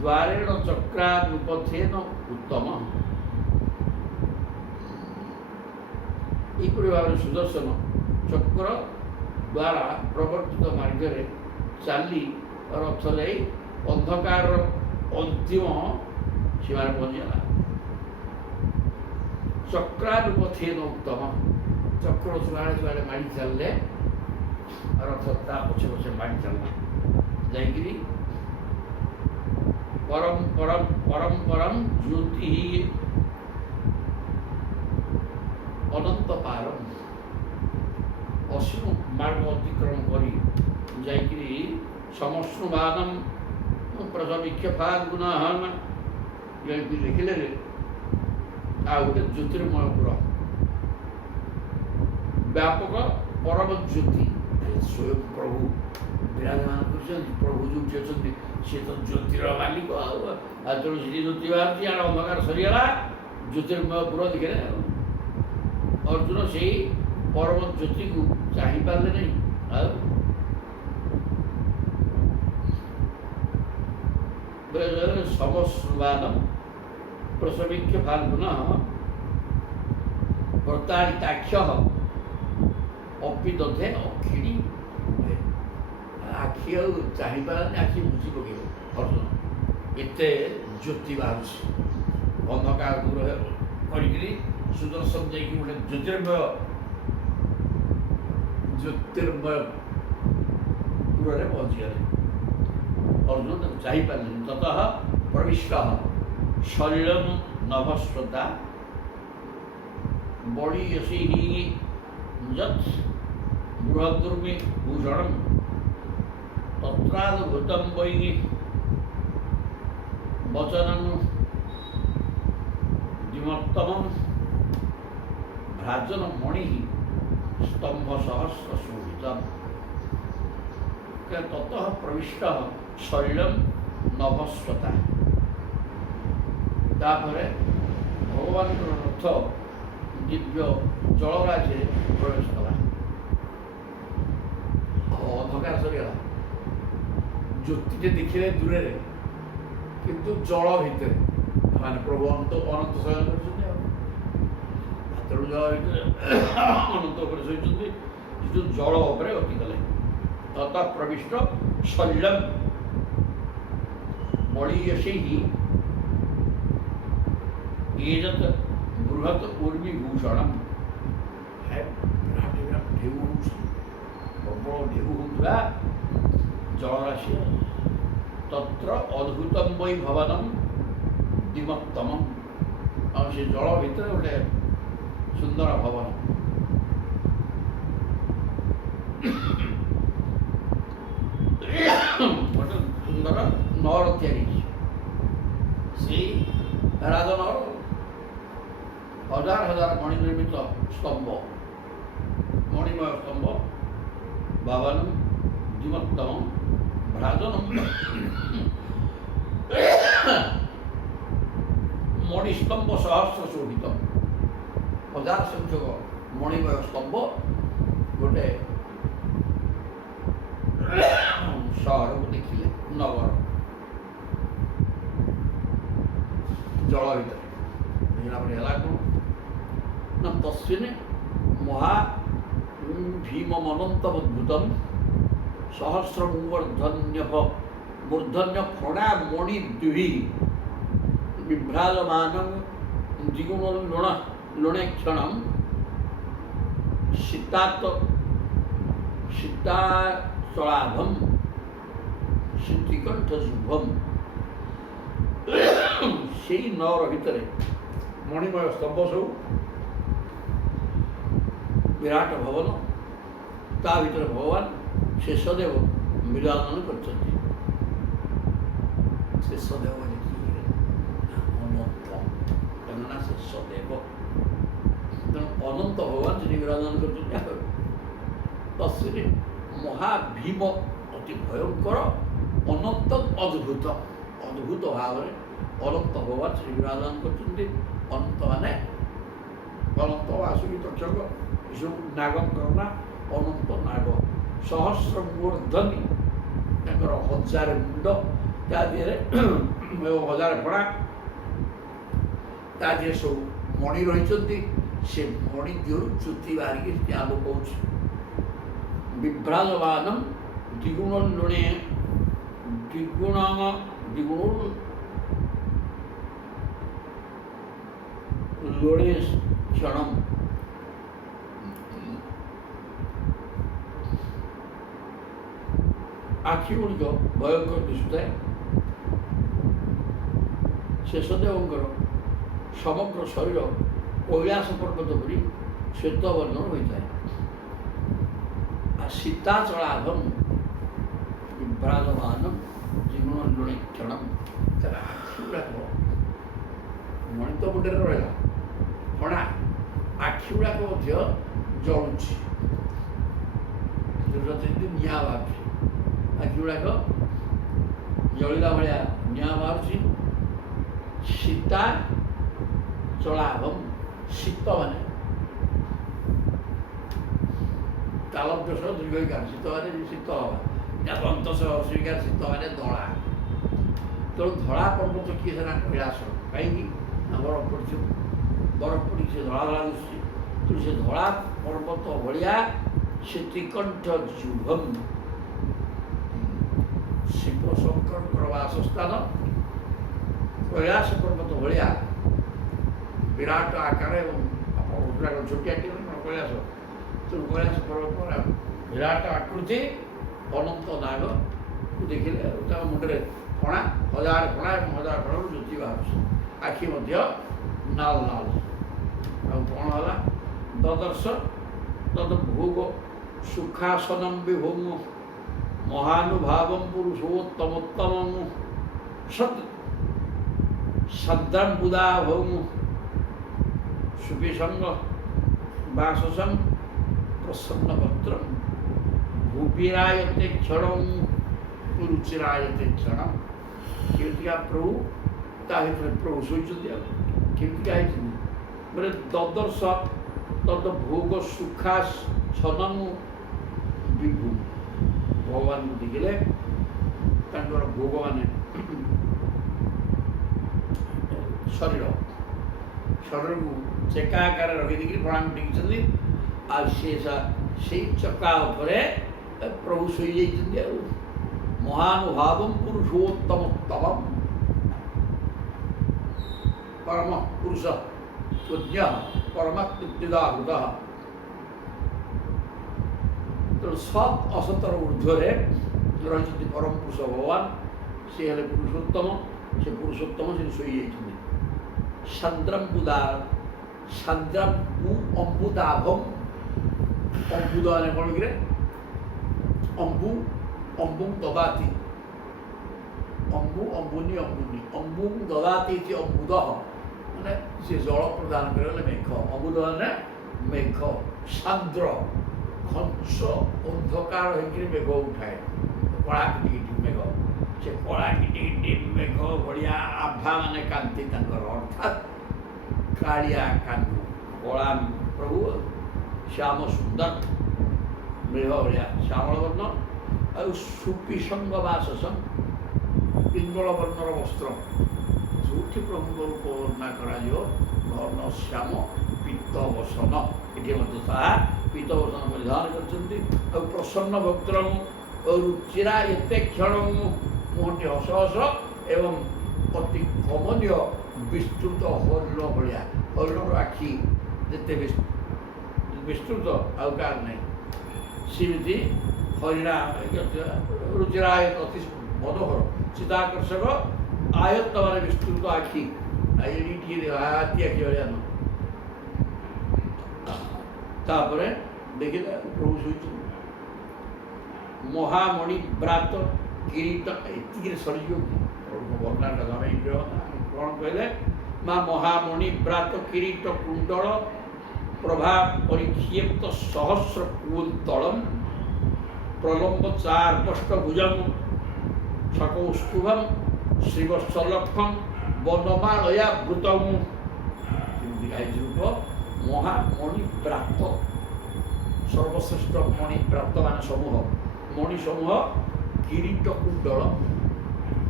ଦ୍ୱାରେଣ ଚକ୍ରାନୁପଥେନ ଉତ୍ତମ। ଏହିପରି ଭାବରେ ସୁଦର୍ଶନ ଚକ୍ର ଦ୍ୱାରା ପ୍ରବର୍ତ୍ତିତ ମାର୍ଗରେ ଚାଲି ରଥ ଯାଇ ଅନ୍ଧକାରର ଅନ୍ତିମ ସୀମାରେ ପହଞ୍ଚିଗଲା। ଚକ୍ରାନୁପଥେନ ଉତ୍ତମ ଚକ୍ର ଯୁଆଡ଼େ ମାଡ଼ି ଚାଲିଲେ ରଥ ତା ପଛେ ପଛେ ମାଡ଼ି ଚାଲିଲା ଯାଇକିରି ପରମ୍ପରମ୍ ଜ୍ୟୋତି ଅନନ୍ତ ପାରମ୍ ଅସୀମ ମାର୍ଗ ଅତିକ୍ରମ କରି ଯାଇକିରି ସମଶ୍ରୁମାనం ପ୍ରସମୀକ୍ଷ ଫାଲ୍ଗୁନଃ ଯାଇକି ଦେଖିଲେ ଆଉ ଗୋଟେ ଜ୍ୟୋତିର୍ମୟ ପୁର ବ୍ୟାପକ ପରମ ଜ୍ୟୋତି ସ୍ୱୟଂ ପ୍ରଭୁ ବିରାଜମାନ କରିଛନ୍ତି। ପ୍ରଭୁ ଯେଉଁଠି ଅଛନ୍ତି ସିଏ ତ ଜ୍ୟୋତିର ମାଲିକ ଆଉ ତେଣୁ ସେଠି ଜ୍ୟୋତି ବାହାରୁଛି ଆର ଅନ୍ଧକାର ସରିଗଲା ଜ୍ୟୋତିର୍ମୟ ପୁର ଦେଖିଲେ ଅର୍ଜୁନ ସେଇ ପରମ ଜ୍ୟୋତିକୁ ଚାହିଁପାରିଲେ ନାହିଁ। ଆଉ ସମଶ୍ରୁମାనం ପ୍ରସମୀକ୍ଷ ଫାଲ୍ଗୁନଃ ପ୍ରତାରିତାକ୍ଷ ଅପି ଦଧେ ଅକ୍ଷିଣୀ ଉଭେ। ଆଖି ଆଉ ଚାହିଁପାରିଲାନି ଆଖି ବୁଝି ପକେଇବ ଅର୍ଜୁନ ଏତେ ଜ୍ୟୋତି ବାହାରୁଛି। ଅନ୍ଧକାର ଦୂର କରିକିରି ସୁଦର୍ଶନ ଯାଇକି ଗୋଟେ ଜ୍ୟୋତିର୍ମୟ ପୁରରେ ପହଞ୍ଚିଗଲେ। ଅର୍ଜୁନ ତାକୁ ଚାହିଁପାରିଲେନି। ତତଃ ପ୍ରବିଷ୍ଟ ଶରୀରଂ ନଭସ୍ୱତା ବଳୀୟସୀ ଯତ୍ ବୃହଦୁର୍ମି ଭୂଷଣମ୍ ତତ୍ରାଦଭୂତଂ ବୈ ବଚନଂ ଦିମତ୍ତମଂ ଭ୍ରାଜନ ମଣି স্তম্ভ সহস্র শোভিতম ততঃ প্রবিষ্ট শৈলম নভস্বতা। তারপরে ভগবানଙ୍କର ରଥ ଦିବ୍ୟ ଜଳରାଶିରେ ପ୍ରବେଶ କଲା। ଅନ୍ଧକାର ସରିଗଲା, ଜ୍ୟୋତିଟେ ଦେଖିଲେ ଦୂରରେ, କିନ୍ତୁ ଜଳ ଭିତରେ ମାନେ ପ୍ରଭୁ ଅନନ୍ତ ଶୟନ କରିଛନ୍ତି। ଆଉ ତେଣୁ ଜଳ ଭିତରେ ଅନନ୍ତ ଉପରେ ଶୋଇଛନ୍ତି, କିନ୍ତୁ ଜଳ ଉପରେ ଗତି କଲେ। ତତଃ ପ୍ରବିଷ୍ଟ ଶୈଳମ୍ ବଳୀୟସୀ ଏଜତ୍ ବୃହତ୍ ଉର୍ମିଭୂଷଣମ୍। ବିରାଟ ବିରାଟ ଢେଉ ହେଉଛି, ପ୍ରବଳ ଢେଉ ହେଉଥିବା ଜଳରାଶି। ତତ୍ର ଅଦ୍ଭୁତଂ ବୈ ଭବନଂ ଦିମତ୍ତମଂ। ଆଉ ସେ ଜଳ ଭିତରେ ଗୋଟେ ସୁନ୍ଦର ଭବନ। ଗୋଟେ ସୁନ୍ଦର ନଅର ତିଆରି ହେଇଛି। ସେଇ ରାଜନଅର ହଜାର ହଜାର ମଣି ନିର୍ମିତ ସ୍ତମ୍ଭ, ମଣିମୟ ସ୍ତମ୍ଭ, ଭବନଂ ଦିମତ୍ତମଂ ଭ୍ରାଜନଂ ମଣିସ୍ତମ୍ଭ ସହସ୍ର ଶୋଭିତ। ହଜାର ସଂଖ୍ୟକ ମଣିମୟ ସ୍ତମ୍ଭ ଗୋଟେ ସହରକୁ ଦେଖିଲେ, ନଗର ଜଳ ଭିତରେ ଦେଖିଲା ପରେ ହେଲା କ'ଣ ନା ତସ୍ମିନ୍ ମହା ଭୀମମନନ୍ତମଦ୍ଭୁତଂ ସହସ୍ର ମୂର୍ଧନ୍ୟ ଫଣା ମଣି ଦ୍ୟୁଃ ବିଭ୍ରାଜମାନଂ ଦ୍ୱିଗୁଣ ଲୁଣେକ୍ଷଣଂ ସୀତାଚଳାଭଂ ଶ୍ରୀକଣ୍ଠ ଶୁଭମ୍। ସେଇ ନଅର ଭିତରେ ମଣିମୟ ସ୍ତମ୍ଭ ସବୁ, ବିରାଟ ଭବନ, ତା ଭିତରେ ଭଗବାନ ଶେଷଦେବ ବିରାଜମାନ କରିଛନ୍ତି। ଶେଷଦେବ ଅନନ୍ତ, ତାଙ୍କ ନାଁ ଶେଷଦେବ। ତେଣୁ ଅନନ୍ତ ଭଗବାନ ସେଠି ବିରାଜମାନ କରିଛନ୍ତି। ତସ୍ମିନ୍ ମହାଭୀମ, ଅତି ଭୟଙ୍କର, ଅନନ୍ତ ଅଦ୍ଭୁତ, ଅଦ୍ଭୁତ ଭାବରେ ଅନନ୍ତ ଭଗବାନ ସେଠି ବିରାଜମାନ କରିଛନ୍ତି। ଅନନ୍ତ ମାନେ ଅନନ୍ତ ବାସୁକି ତକ୍ଷକ ଏସବୁ ନାଗଙ୍କର ନାଁ ଅନନ୍ତ ନାଗ। ସହସ୍ର ମୂର୍ଧନି, ତାଙ୍କର ହଜାର ମୁଣ୍ଡ, ତା ଦେହରେ ହଜାର ଫଣା, ତା ଦେହରେ ସବୁ ମଣି ରହିଛନ୍ତି। ସେ ମଣି ଦେହରୁ ଚ୍ୟୁତି ବାହାରିକି ସେଠି ଆଲୋକ ହେଉଛି। ବିଭ୍ରାଜମାନଂ ଦ୍ୱିଗୁଣ ଲୁଣେକ୍ଷଣମ୍। ଆଖି ଗୁଡ଼ିକ ଭୟଙ୍କର ଦିଶୁଥାଏ। ଶେଷଦେବଙ୍କର ସମଗ୍ର ଶରୀର କୈଳାସ ପର୍ବତ ପରି ଶ୍ଵେତ ବର୍ଣ୍ଣ ହୋଇଥାଏ। ସୀତାଚଳାଭଂ ବିଭ୍ରାଜମାନଂ ଦ୍ୱିଗୁଣ ଲୁଣେକ୍ଷଣମ୍। ତାର ଆଖି ଗୁଡ଼ାକ, ମଣି ତ ମୁଣ୍ଡରେ ରହିଲା ଫଣା, ଆଖି ଗୁଡ଼ାକ ମଧ୍ୟ ଜଳୁଛି, ନିଆଁ ବାହାରୁଛି। ଆଖି ଗୁଡ଼ାକ ଜଳିଲା ଭଳିଆ ନିଆଁ ବାହାରୁଛି। ସୀତା ଚଳାଭଂ, ଶୀତ ମାନେ ତାଲବ୍ୟ ସହ ଦୀର୍ଘଇକାର, ଶୀତ ମାନେ ଶୀତ ହବା, ଦନ୍ତ ସହ ସ୍ୱୀକାର, ଶୀତ ମାନେ ଧଳା। ତେଣୁ ଧଳା ପର୍ବତ କିଏ ସେନା କୈଳାସ, କାହିଁକି ନା ବରଫ ପଡ଼ିଛି, ବରଫ ପଡ଼ିକି ସେ ଧଳା ଧଳା ଦିଶୁଛି। ତେଣୁ ସେ ଧଳା ପର୍ବତ ଭଳିଆ ସେ ତ୍ରିକଣ୍ଠ ଶୁଭମ୍, ଶିବ ଶଙ୍କରଙ୍କର ବାସସ୍ଥାନ କୈଳାସ ପର୍ବତ ଭଳିଆ ବିରାଟ ଆକାର। ଏବଂ ଆପଣ ଛୋଟିଆ କୈଳାସ, ତେଣୁ କୈଳାସ ପର୍ବତ ବିରାଟ ଆକୃତି, ଅନନ୍ତ ନାଗକୁ ଦେଖିଲେ ତାଙ୍କ ମୁଣ୍ଡରେ ଫଣା, ହଜାର ଫଣା ଏବଂ ହଜାର ଫଣାରୁ ଜ୍ୟୋତି ବାହାରୁଛି। ଆଖି ମଧ୍ୟ ନାଲ ନାଲ ଆଉ କ'ଣ ହେଲା ଦଦର୍ଶ ତଦ ଭୋଗ ସୁଖାସନମ ବିଭୋମ ମହାନୁଭାବମ ପୁରୁଷୋତ୍ତମୋତ୍ତମମ ସତ୍ ସଦ୍ରମ୍ ବୁଦା ଭୌମ ସୁବିସଙ୍ଗ ବାସସଂ ପ୍ରସନ୍ନପତ୍ରଂ ଭୂପିରାୟତେ କ୍ଷଣଂ ରୁଚିରାୟତେ କ୍ଷଣଂ। କେମିତିକା ପ୍ରଭୁ ତା ଭିତରେ ପ୍ରଭୁ ଶୋଇଛନ୍ତି ଆଉ କେମିତିକା ହେଇଛନ୍ତି ବୋଲେ ଦଦର୍ଶ ତଦ ଭୋଗ ସୁଖାସନମ ବିଭୁ ଭଗବାନଙ୍କୁ ଦେଖିଲେ ତାଙ୍କର ଭୋଗ ମାନେ ଶରୀରକୁ ଚେକା ଆକାରରେ ରଖିଦେଇକି ପ୍ରଣାମ ଟେକିଛନ୍ତି ଆଉ ସେଇ ଚକା ଉପରେ ପ୍ରଭୁ ଶୋଇଯାଇଛନ୍ତି ଆଉ ମହାନୁଭାବମ ପୁରୁଷୋତ୍ତମୋତ୍ତମମ ପରମ ପୁରୁଷ ପୂଜ୍ୟ ପରମାତ୍ମୁକ୍ତିଦାହୃତ। ତେଣୁ ସତ୍ ଅସତର ଉର୍ଦ୍ଧ୍ୱରେ ରହିଛନ୍ତି ପରମ ପୁରୁଷ ଭଗବାନ, ସେ ହେଲେ ପୁରୁଷୋତ୍ତମ, ସେ ପୁରୁଷୋତ୍ତମ ସେଠି ଶୋଇଯାଇଛନ୍ତି। ସାନ୍ଦ୍ରମ୍ ବୁଦାର ସାନ୍ଦ୍ରମ୍ ଅମ୍ବୁଦାଭମ୍ ଅମ୍ବୁଦ ମାନେ କ'ଣ କିରେ ଅମ୍ବୁଂ ଦଦାତି ଅମ୍ବୁନି ଅମ୍ବୁଂ ଦଦାତି ଇତି ଅମ୍ବୁଦ ମାନେ ସେ ଜଳ ପ୍ରଦାନ କରିଗଲେ ମେଘ। ଅମ୍ବୁଦ ମାନେ ମେଘ ସାନ୍ଦ୍ର ଘଞ୍ଚ ଅନ୍ଧକାର ହେଇକିରି ମେଘ ଉଠାଏ କଳା କିଟିକିଟି ମେଘ। ସେ କଳା କିଟିକିଟି ମେଘ ଭଳିଆ ଆଭା ମାନେ କାନ୍ତି ତାଙ୍କର ଅର୍ଥାତ୍ କାଳିଆ କାହ୍ନୁ କଳା ପ୍ରଭୁ ଶ୍ୟାମ ସୁନ୍ଦର ମେଘ ଭଳିଆ ଶ୍ୟାମଳ ବର୍ଣ୍ଣ ଆଉ ସୁପିସଙ୍ଗ ବାସସଂ ପିଙ୍ଗଳ ବର୍ଣ୍ଣର ବସ୍ତ୍ର ଯେଉଁଠି ପ୍ରଭୁଙ୍କ ରୂପ ବର୍ଣ୍ଣନା କରାଯିବ ଘନ ଶ୍ୟାମ ପୀତବସନ ଏଠି ମଧ୍ୟ ତାହା ପୀତବସନ ପରିଧାନ କରିଛନ୍ତି। ଆଉ ପ୍ରସନ୍ନ ଭକ୍ତର ରୁଚିରା ଏତେ କ୍ଷଣ ମୁହଁଟି ହସ ହସ ଏବଂ ଅତି କମନୀୟ ବିସ୍ତୃତ ହରିଣ ଭଳିଆ ହରିଣର ଆଖି ଯେତେ ବିସ୍ତୃତ ଆଉ କାହାର ନାହିଁ ସେମିତି ହରିଣା ରୁଚିରାୟ ଅତି ମନୋହର ଚିତାକର୍ଷକ ଆୟତ୍ତ ମାନେ ବିସ୍ତୃତ ଆଖି ହାତୀ ଆଖି ଭଳିଆ ନୁହଁ। ତାପରେ ଦେଖିଲେ ପ୍ରଭୁ ଶୋଇଛନ୍ତି ମହାମଣି ବ୍ରାତ କିରୀଟ ଏତିକିରେ ସରିଯିବ ବର୍ଣ୍ଣନାଟା ତମେ କ'ଣ କହିଲେ ମା ମହାମଣି ବ୍ରାତ କିରୀଟ କୁଣ୍ଡଳ ପ୍ରଭା ପରିକ୍ଷେପ୍ତ ସହସ୍ର କୁନ୍ତଳମ୍ ପ୍ରଲମ୍ବ ଚାର୍ପଷ୍ଟ ଭୁଜଂ ଛକୌସ୍ତୁଭମ୍ ଶ୍ରୀବତ୍ସଲକ୍ଷଂ ବନମାଳୟା ବୃତଂ। କେମିତି ଗାଇଛି ରୂପ ମହାମଣି ବ୍ରାତ ସର୍ବଶ୍ରେଷ୍ଠ ମଣି ବ୍ରାତ ମାନେ ସମୂହ ମଣି ସମୂହ କିରୀଟ କୁଣ୍ଡଳ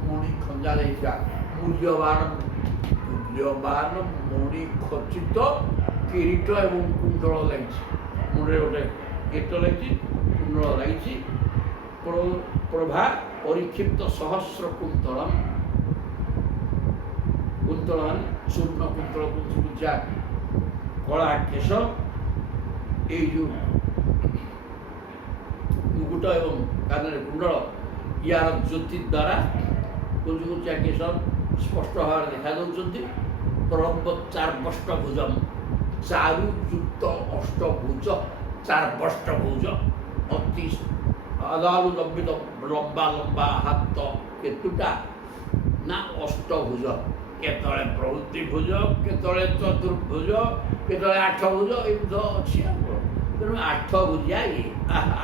ମଣି ଖଞ୍ଜା ଯାଇଥିବା ମୂଲ୍ୟବାନ ମଣି ଖଚିତ କିରୀଟ ଏବଂ କୁଣ୍ଡଳ ଲାଗିଛି ମୁଣ୍ଡରେ ଗୋଟେ କିରୀଟ ଲାଗିଛି କୁଣ୍ଡଳ ଲାଗିଛି ପ୍ରଭା ପରିକ୍ଷିପ୍ତ ସହସ୍ର କୁନ୍ତଳମ୍ କୁନ୍ତଳ ମାନେ ଚୂର୍ଣ୍ଣ କୁନ୍ତଳ ପୂଜା କଳା କେଶ ଏଇ ଯେଉଁ ମୁକୁଟ ଏବଂ କାନରେ କୁଣ୍ଡଳ ୟାର ଜ୍ୟୋତି ଦ୍ୱାରା କୁଞ୍ଚୁକୁଞ୍ଚିଆ କେଶ ସ୍ପଷ୍ଟ ଭାବରେ ଦେଖାଯାଉଛନ୍ତି। ପ୍ରଲମ୍ବ ଚାର୍ପଷ୍ଟ ଭୁଜମ୍ ଚାରୁ ଯୁକ୍ତ ଅଷ୍ଟଭୁଜ ଚାର୍ପଷ୍ଟ ଭୁଜ ଅତି ଆଦାଲୁ ଲମ୍ବିତ ଲମ୍ବା ଲମ୍ବା ହାତ କେତୁଟା ନା ଅଷ୍ଟଭୁଜ କେତେବେଳେ ପ୍ରଭୃତି ଭୁଜ କେତେବେଳେ ଚତୁର୍ଭୁଜ କେତେବେଳେ ଆଠ ଭୁଜ ଏମିତି ଅଛି ଆମର। ତେଣୁ ଆଠ ଭୁଜିଆ ଇଏ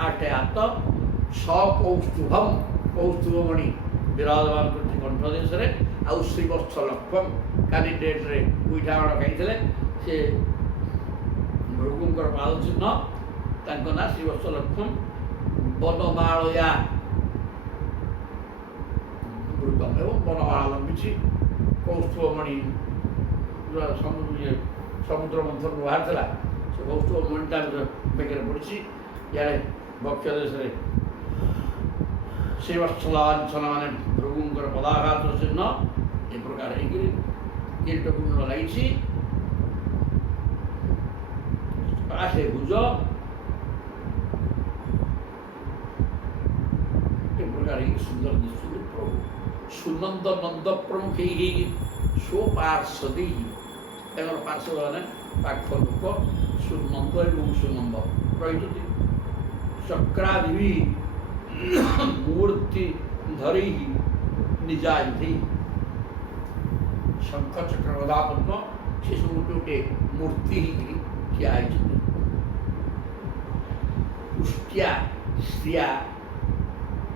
ଆଠ ହାତ ସକୌସ୍ତୁଭମ୍ କୌସ୍ତୁଭମଣି ବିରାଜମାନ କରୁଛି କଣ୍ଠ ଦେଶରେ। ଆଉ ଶ୍ରୀବତ୍ସଲକ୍ଷମ୍ କାଲି ଡେଟ୍ରେ ଦୁଇଟା ମାଡ଼ ଖାଇଥିଲେ ସେ ଭୃଗୁଙ୍କର ପାଦ ଚିହ୍ନ ତାଙ୍କ ନାଁ ଶ୍ରୀବତ୍ସଲକ୍ଷମ୍ ବନମାଳୟା ବୃତମ୍ ଏବଂ ବନମାଳ ଲମ୍ବିଛି କୌସ୍ତୁଭମଣି ସମୁଦ୍ର ମନ୍ଥନରୁ ବାହାରିଥିଲା ସେ କୌସ୍ତୁଭମଣିଟା ବେକରେ ପଡ଼ିଛି। ଇଆଡ଼େ ବକ୍ଷ ଦେଶରେ ଶ୍ରୀବତ୍ସଲାଞ୍ଚନ ମାନେ ଭୃଗୁଙ୍କର ପଦାଘାତ ଚିହ୍ନ ଏ ପ୍ରକାର ହେଇକିରି କିରୀଟ କୁଣ୍ଡଳ ଲାଗିଛି। ସେ ଭୁଜ ଏ ପ୍ରକାର ହେଇକି ସୁନ୍ଦର ଦିଶୁଛନ୍ତି ପ୍ରଭୁ ସୁନନ୍ଦ ନନ୍ଦ ପ୍ରମୁଖ ସ୍ୱପାର୍ଶ୍ୱଦେଇ ତାଙ୍କର ପାର୍ଶ୍ୱମାନେ ପାଖ ଲୋକ ସୁନନ୍ଦ ଏବଂ ସୁନନ୍ଦ ରହିଛନ୍ତି। ଚକ୍ରାଦିବି ମୂର୍ତ୍ତି ଧରି ନିଜାନ୍ତି ଶଙ୍ଖ ଚକ୍ର ଗଦା ପଦ୍ମ ସେସବୁ ଗୋଟେ ଗୋଟେ ମୂର୍ତ୍ତି ହେଇକିରି ଠିଆ ହେଇଛନ୍ତି। ପୁଷ୍ଟ୍ୟା ଶ୍ରିୟା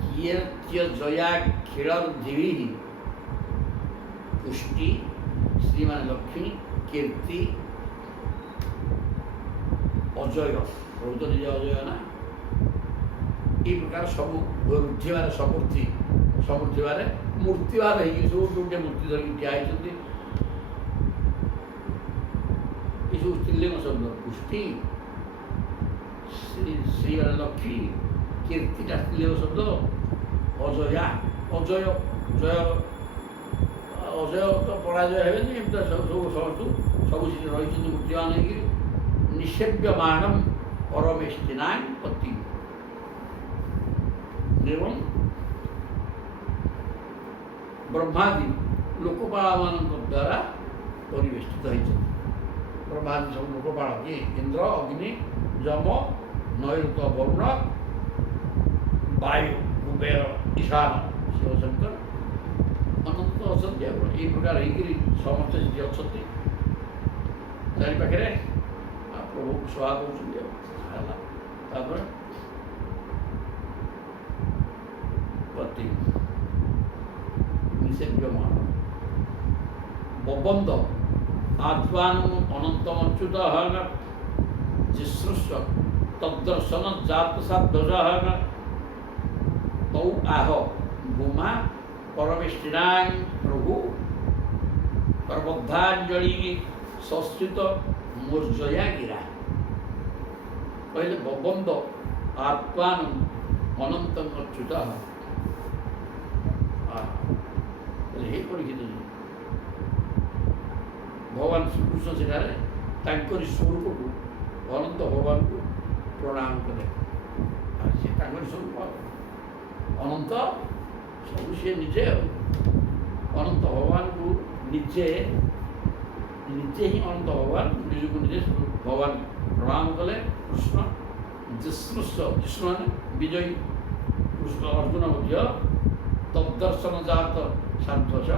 କୀର୍ତ୍ୟ ଜୟା କ୍ଷୀରଧିବି ପୁଷ୍ଟି ଶ୍ରୀ ମାନେ ଲକ୍ଷ୍ମୀ, କୀର୍ତ୍ତି, ଅଜୟ ବହୁତ ନିଜ ଅଜୟ ନା, এই প্রকার ସବୁ ରୁଦ୍ଧି ମାନେ ସମୃଦ୍ଧି, ସମୃଦ୍ଧି ମାନେ ମୂର୍ତ୍ତିବାଦ ହେଇକି ସବୁ ଗୋଟେ ମୂର୍ତ୍ତି ଧରିକି ଠିଆ ହେଇଛନ୍ତି। ଏସବୁ ସ୍ତ୍ରୀଲିଙ୍ଗ ଶବ୍ଦ। ପୁଷ୍ଟି ଶ୍ରୀ ମାନେ ଲକ୍ଷ୍ମୀ, କୀର୍ତ୍ତିଟା ସ୍ତ୍ରୀଲିଙ୍ଗ ଶବ୍ଦ, ଅଜୟା ଅଜୟ ଜୟ ଅଜୟ ତ ପରାଜୟ ହେବେନି, ଏମିତି ସବୁ ସମସ୍ତଙ୍କୁ ସବୁ ସେଠି ରହିଛନ୍ତି ମୂର୍ତ୍ତିମାନ ହେଇକିରି। ନିଷେବ୍ୟମାନମ୍ ପରମେଷ୍ଟିନାଂ ପତି ଏବଂ ବ୍ରହ୍ମାଦି ଲୋକପାଳମାନଙ୍କ ଦ୍ୱାରା ପରିବେଷ୍ଟିତ ହେଇଛନ୍ତି। ବ୍ରହ୍ମାଦି ସବୁ ଲୋକପାଳ କିଏ? ଇନ୍ଦ୍ର, ଅଗ୍ନି, ଯମ, ନୈଋତ, ବରୁଣ, ବାୟୁ, କୁବେର, ଈଶାନ, ଶିବଶଙ୍କର, ଅନନ୍ତ ଅଛନ୍ତି। ଆପଣ ଏଇ ପ୍ରକାର ହେଇକିରି ସମସ୍ତେ ସେଠି ଅଛନ୍ତି। ଚାରି ପାଖରେ ପ୍ରଭୁକୁ ସେବା କରୁଛନ୍ତି ହେଲା। ତାପରେ ପତି ନିଷେବ୍ୟମାନ ବବନ୍ଦ ଆତ୍ମାନ ଅନନ୍ତମଚ୍ୟୁତ ଜିସୃଷ୍ୟ ତଦ୍ଦର୍ଶନ ଜାତ ସାଧ୍ୱଜ ତୌ ଆହ ଭୂମା ପରମେଷ୍ଟିନାଂ ପ୍ରଭୁ କରବଦ୍ଧାଞ୍ଜଳି ସଂସ୍କୃତ ମୂର୍ଜୟା ଗିରା କହିଲେ ବବନ୍ଦ ଆତ୍ମାନ ଅନନ୍ତମଚ୍ୟୁତ हे परीक्षित भगवान श्रीकृष्ण सेठारे तांकरी स्वरूप को अनंत भगवान को प्रणाम करे। से तांकरी स्वरूप अनंत सब सी निजे अनंत भगवान को निजे निजे ही अनंत भगवान निज को निजे भगवान प्रणाम कले। कृष्ण जिष्णुस्व जिष्णु माने विजयी कृष्ण अर्जुन मध्य तद्दर्शन जात साध्वज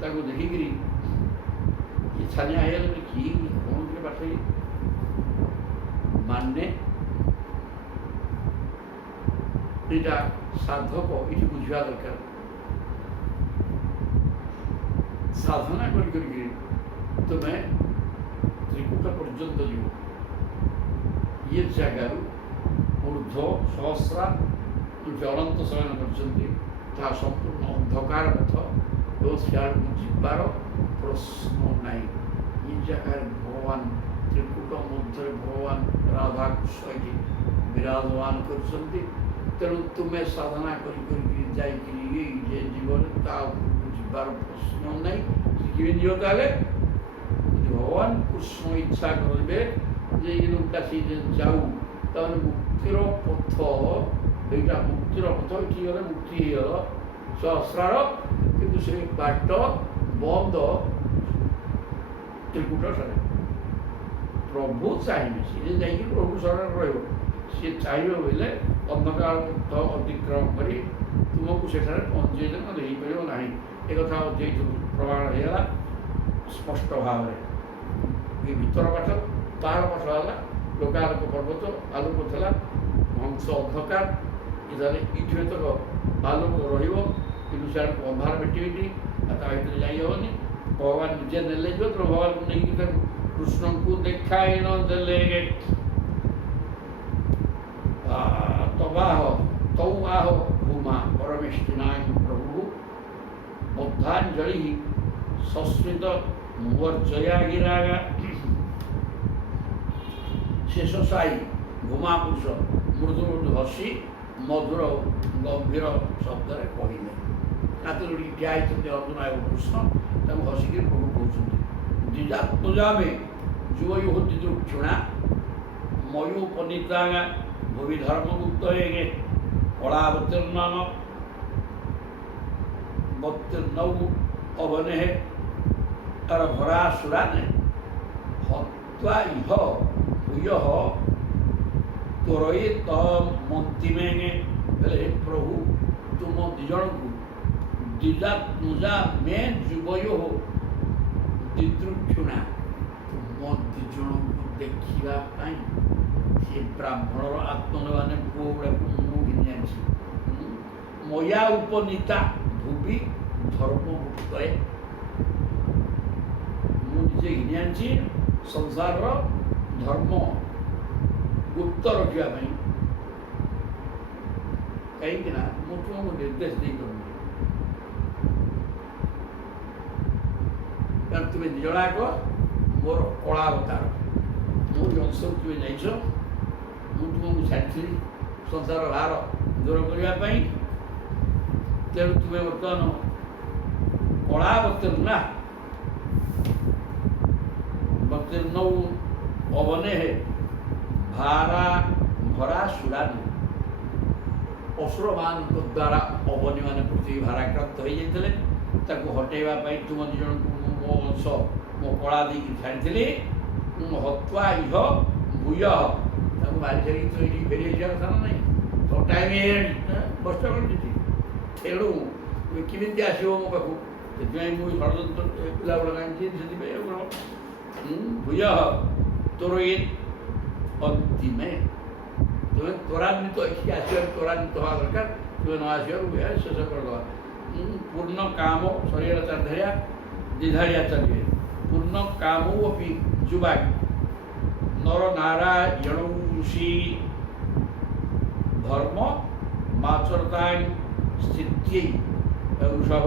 ताको देखिकी छानिया ହେଇଗଲେ କି କ'ଣ ଟିକେ ପାଠ ମାନେ ଏଇଟା ସାଧକ ଏଠି ବୁଝିବା ଦରକାର। ସାଧନା କରି କରିକି ତୁମେ ତ୍ରିକୁଟ ପର୍ଯ୍ୟନ୍ତ ଯିବ। ଇଏ ଜାଗାରୁ ଊର୍ଦ୍ଧ୍ୱ ସହସ୍ରା ଅନନ୍ତ ଶୟନ କରିଛନ୍ତି। ତାହା ସମ୍ପୂର୍ଣ୍ଣ ଅନ୍ଧକାର ପଥ ଏବଂ ସିଆଡ଼କୁ ଯିବାର ପ୍ରଶ୍ନ ନାହିଁ। ଏ ଜାଗାରେ ଭଗବାନ ତ୍ରିକୁଟ ମଧ୍ୟରେ ଭଗବାନ ରାଧାକୃଷ୍ଣ ଏଠି ବିରାଜମାନ କରିଛନ୍ତି। ତେଣୁ ତୁମେ ସାଧନା କରି କରିକି ଯାଇକିରି ଏଇ ଯେ ଜୀବନରେ ତା ଉପରକୁ ଯିବାର ପ୍ରଶ୍ନ ନାହିଁ। ଶିଖିବେ ଯିବ ତାହେଲେ ଯଦି ଭଗବାନ କୃଷ୍ଣ ଇଚ୍ଛା କରିବେ ଯେ ଏଇଟା ସେ ଯାଉ ତାହେଲେ ମୁକ୍ତିର ପଥ এইটা মুক্তির পথ এটি গেলে মুক্তি হয়ে গেল সহস্রার, কিন্তু সেই বাট বন্ধ ত্রিকুট সারে। প্রভু চাইবে সে যাই প্রভু শরণে রহব, সে চাইবে বলে অন্ধকার পথ অতিক্রম করে তোমাকে সেখানে পৌঁছাই দেবে, নହେଲେ ହେଇପାରିବ ନାହିଁ। ଏ କଥା ଯେହେତୁ ପ୍ରମାଣ ହେଇଗଲା ସ୍ପଷ୍ଟ ଭାବରେ। ଏ ଭିତର ପାଠ ତାହାର ପାଠ ହେଲା ଲୋକାଲୋକ ପର୍ବତ ଆଲୋକ ଥିଲା, ହଂସ ଅନ୍ଧକାର इधर इठे तक आलोक रही कि अंधार बेटी भर जाइबनी। भगवान निजे ने तो भगवान को नहीं कृष्ण को देखाई न देले तबाह तौ आह भूमा परमेष्टिनां प्रभु बद्धांजलि संस्कृत मूर्जया गिरागा शेष साई भूमा पुरुष मृदु मृदु हसी मधुर गंभीर शब्द कहले हाथ जोड़ी ठिया अर्जुन एवं कृष्ण हसिक प्रभु कहते द्विजात्मजामे जुवयु होती क्षुणा मयूपनीता भूमि धर्मगुप्त कलावतीर्ण बत्तीर्ण अवने तार भरा सुरा ने हत्वा इह भूयः त्वरयेत मन्तिमेने बोले हे प्रभु तुम दिजन को दिजा तुजा में जुबयो दिदृक्षुणा तुम दिजन को देखा से ब्राह्मणर आत्मने पुओ गुड़ा को घिनी मया उपनीता भूवि धर्म गुप्तए मुझे घिनी आनी संसार धर्म गुप्त रखापी कहीं तुमको निर्देश दे कारण तुम्हें दिजणाक मोर कला अवतार मोर अंश तुम्हें जाइछ तुमको छाड़ी संसार भार दूर करने तेणु तुम्हें बर्तमान कलावतीर्णा अवतीर्ण अवने है भारा भरा सुरानी असुर मान द्वारा अवनी मान पृथ्वी भाराक्रांत हो जाते हटेवाई तुम दिज को मो अंश मो कला दी छाड़ी हत्वा इह भूय मारी छाड़ी तो ये फेरी कथा ना नहीं तो टाइम बस कर तेणु केमी आसो मो पाक से मुझे षड्यंत्र पिला बड़ा भूय त्वरयेत अंतिमे तुम्हें त्वरान्वित एठी आसो त्वरान्वित हवा दरकार तुम्हें न आसो शेष करदे पूर्ण काम शरीर चारिधारिया द्विधारिया चलिए पूर्ण काम अपनी जुबा नर नारायणषि धर्म माचरता स्थित्यै ऋषभ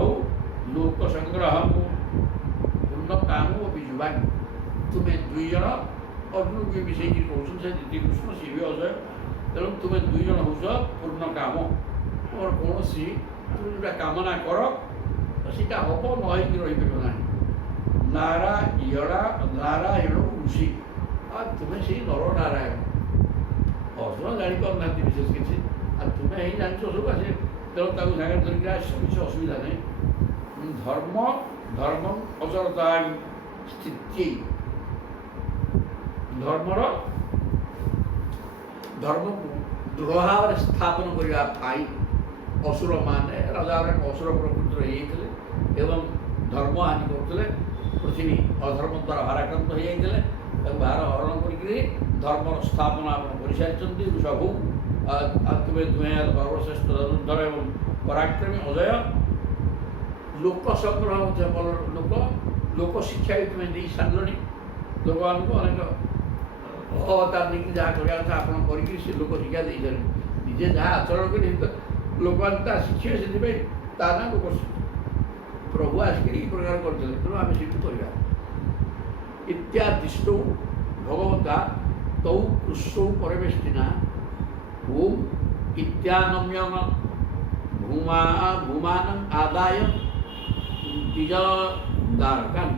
लोक संग्रह पूर्ण काम अपनी जुबा तुम्हें दुई जन अर्जुन को मिसई कौन से दीदी कृष्ण सी भी अजय तेणु तुम्हें दुई जन हो पूर्ण काम और कौन सी तुम जो कामना कर सीटा हम नई रहीपर ना नारायण ऋषि तुम्हें से नर नारायण अर्जुन जापार ना विशेष किसी तुम्हें ही जान सब आसे तेणु सागर धरिक किसी असुविधा नहीं धर्म धर्म अचरता स्थिति धर्मर धर्म को दृढ़ भाव स्थापन करने असुर माने राजा असुर प्रकृति होते एवं धर्म हानि करते पृथ्वी अधर्म द्वारा भाराक्रांत हो जाते भार हरण कर धर्म स्थापना कर सारी ऋषभ तुम्हें दुहे सर्वश्रेष्ठ धनुर्धर एवं पराक्रमी अजय लोक संग्रह लोक शिक्षा भी तुम्हें दे सारे लोक अनेक अवतार नहीं जहाँ करवा कथा आप लोक शिक्षा दे सारे निजे जहाँ आचरण कर लोक शिक्षे से ना लोक प्रभु आसिक प्रकार करते तेणु आम से करवा इत्यादिष्ट भगवता तौ कृष्ण परमेष्टिना ओम इत्यानम्यम भूमान आदाय द्विज द्वारकान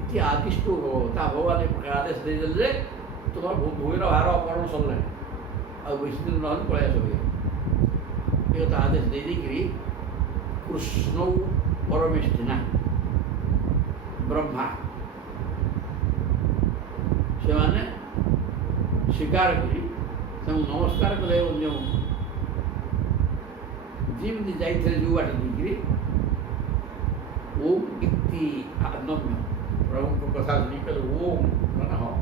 इति आदिष्ट भगवता भगवान एक आदेश देदेले तुम भूमिर भार अपहरण सरला आ बेसी दिन ना पलैया सब ये आदेश देदेकि कृष्ण परमेष्टिना ब्रह्मा से माने स्वीकार करी नमस्कार कले जमी जाइए जो बाट देखिए ओम इति नम्य प्रभु कथा शुणी कहे ओम मैंने हाँ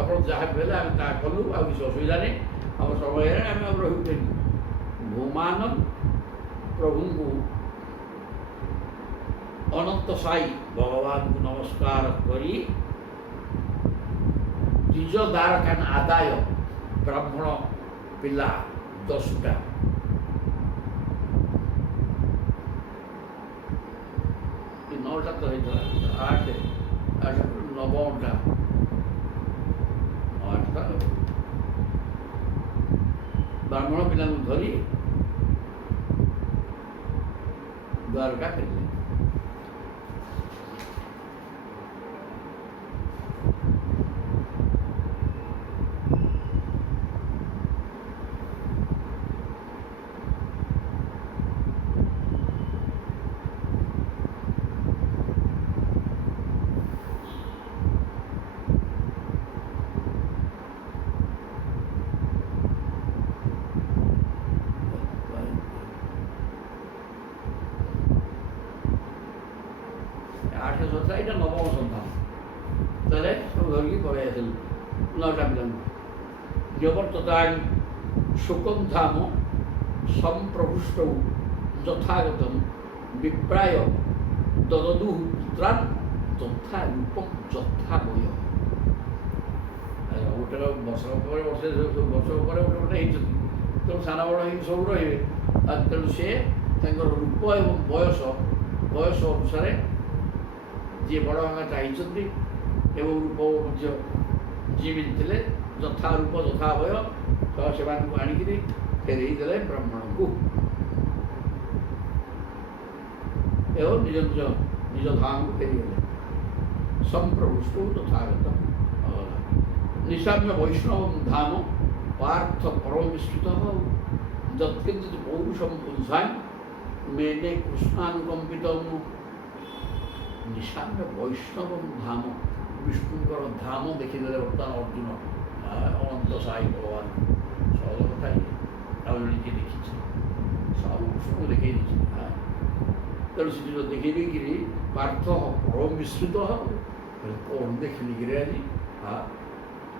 आप जहाँ भी आम ता कलु आ किसी असुविधा नहीं आम समय आम रही भूमान प्रभु को अनंत साई भगवान को नमस्कार करी द्विज द्वारकान आदाय ब्राह्मण पिला 10टा नौटा तो होता 8 9टा 8टा ब्राह्मण पिला धरी द्वारका कर এটা নবম সন্তান তাহলে সব ধরিকি পড়ে আসল 9টা পিলাଙ୍କୁ নিবর্ততাং শোকম ধাম সম্প্রভুষ্টৌ যথাগতম বিপ্রায় দদদু পুত্রান যথা রূপম যথা বয় ଗୋଟେ ବର୍ଷ ପରେ ବର୍ଷେ ବର୍ଷ ପରେ ଗୋଟେ ଗୋଟେ ହେଇଛନ୍ତି ତେଣୁ ସାନ ବଡ଼ ହେଇକି ସବୁ ରହିବେ ଆଉ ତେଣୁ ସେ ତାଙ୍କର ରୂପ ଏବଂ ବୟସ ଅନୁସାରେ ଯିଏ ବଡ଼ ହେବା ଚାହିଁଛନ୍ତି ଏବଂ ରୂପ ମଧ୍ୟ ଯିଏ ମିଳିଥିଲେ ଯଥା ରୂପ ଯଥା ବୟ ସେମାନଙ୍କୁ ଆଣିକିରି ଫେରେଇ ଦେଲେ ବ୍ରାହ୍ମଣଙ୍କୁ ଏବଂ ନିଜ ଧାମକୁ ଫେରିଗଲେ ସମ୍ପ୍ରଭୁଷ୍ଟ ତଥାଗତ ନିଶାମ୍ୟ ବୈଷ୍ଣବ ଧାମ ପାର୍ଥ ପରମ ବିସ୍ତୃତ ଯତ୍କିଞ୍ଚିତ ପୌରୁଷମ ପୁଂସାଂ ମେନେ କୃଷ୍ଣାନୁକମ୍ପିତ ନିଶାମ୍ୟ ବୈଷ୍ଣବ ଧାମ ବିଷ୍ଣୁଙ୍କର ଧାମ ଦେଖିଦେଲେ ବର୍ତ୍ତମାନ ଅର୍ଜୁନ ଅନନ୍ତ ସାଇ ଭଗବାନ ସହଜ କଥା ଆଉ ଜଣେ କିଏ ଦେଖିଛି ସବୁ କୃଷ୍ଣଙ୍କୁ ଦେଖେଇ ଦେଇଛି ତେଣୁ ସେ ଯେଉଁ ଦେଖେଇ ଦେଇକିରି ପାର୍ଥ ପରମ ବିସ୍ତୃତ କ'ଣ ଦେଖିଲିକିରି ଆଜି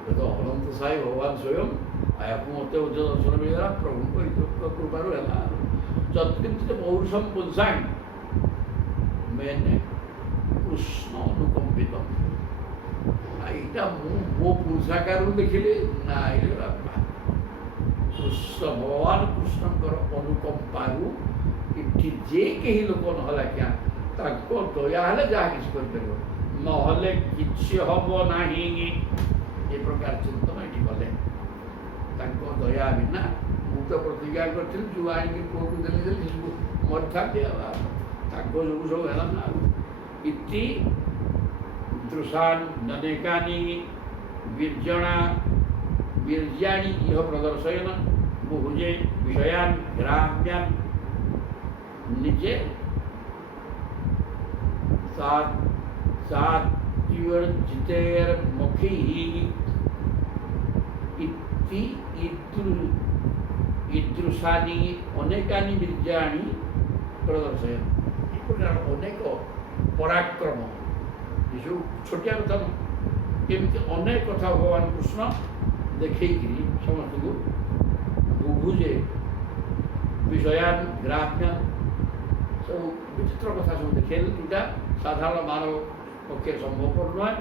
ତ ଅନନ୍ତ ସାଇ ଭଗବାନ ସ୍ୱୟଂ ଆୟାକୁ ମୋତେ ମଧ୍ୟ ଦର୍ଶନ ମିଳିଗଲା ପ୍ରଭୁଙ୍କ କୃପାରୁ ହେଲା ଯତ୍କିଞ୍ଚିତ ପୌରୁଷମ ପୁଂସାଂ ମେନେ କୃଷ୍ଣ ଅନୁକମ୍ପିତ ଏଇଟା ମୁଁ ମୋ ପୁରୁଷାକାରରୁ ଦେଖିଲି ନା କୃଷ୍ଣ ଭଗବାନ କୃଷ୍ଣଙ୍କର ଅନୁକମ୍ପାରୁ ଏଠି ଯେ କେହି ଲୋକ ନହେଲା କିଆ ତାଙ୍କ ଦୟା ହେଲେ ଯାହା କିଛି କରିପାରିବ ନହେଲେ କିଛି ହବ ନାହିଁ ଏ ପ୍ରକାର ଚିନ୍ତନ ଏଠି ଗଲେ ତାଙ୍କ ଦୟା ବିନା ମୁଁ ତ ପ୍ରତିଜ୍ଞା କରିଥିଲି ଯେଉଁ ଆଣିକି ପୁଅକୁ ଦେଲି ସବୁ ମରିଥାନ୍ତି ତାଙ୍କ ଯୋଗୁଁ ସବୁ ହେଲା ନା ଇତି ଦୃଶାନ୍ ଅନେକାନି ବୀର୍ଯ୍ୟାଣି ଇହ ପ୍ରଦର୍ଶୟନ ବହୁଜେ ବିଷୟାନ୍ ଗ୍ରାମ୍ୟାନ୍ ନିଜେ ସାତ୍ୟର୍ଜିତେର୍ ମଖୈଃ ଇତି ଇଦୃଶାନି ଅନେକାନି ବୀର୍ଯ୍ୟାଣି ପ୍ରଦର୍ଶୟନ ଏ ପ୍ରକାର ଅନେକ ପରାକ୍ରମ ଏସବୁ ଛୋଟିଆ କଥା ନୁହଁ ଏମିତି ଅନେକ କଥା ଭଗବାନ କୃଷ୍ଣ ଦେଖେଇକିରି ସମସ୍ତଙ୍କୁ ବୁଝେ ବିଷୟାନ୍ ଗ୍ରାମ୍ୟାନ୍ ସବୁ ବିଚିତ୍ର କଥା ସବୁ ଦେଖେଇଲେ ଯେଉଁଟା ସାଧାରଣ ମାନବ ପକ୍ଷେ ସମ୍ଭବପର ନୁହେଁ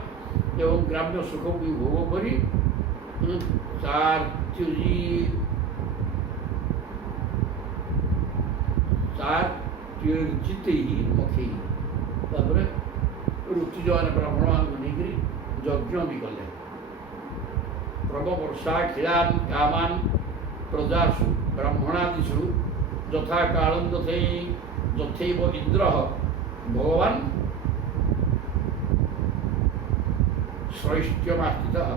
ଏବଂ ଗ୍ରାମ୍ୟ ସୁଖକୁ ଭୋଗ କରି ତ୍ୟର୍ଯ୍ୟତେ ମଖୈଃ ତାପରେ ଋତୁଜମାନେ ବ୍ରାହ୍ମଣମାନଙ୍କୁ ନେଇକରି ଯଜ୍ଞ ବି କଲେ ପ୍ରବବର୍ଷାଖିଳାନ୍ କାମାନ୍ ପ୍ରଜାସୁ ବ୍ରାହ୍ମଣାଦିଷୁ ଯଥା କାଳଂ ଯଥୈବ ଇନ୍ଦ୍ର ଭଗବାନ ଶ୍ରୈଷ୍ଟ୍ୟମାସ୍ଥିତଃ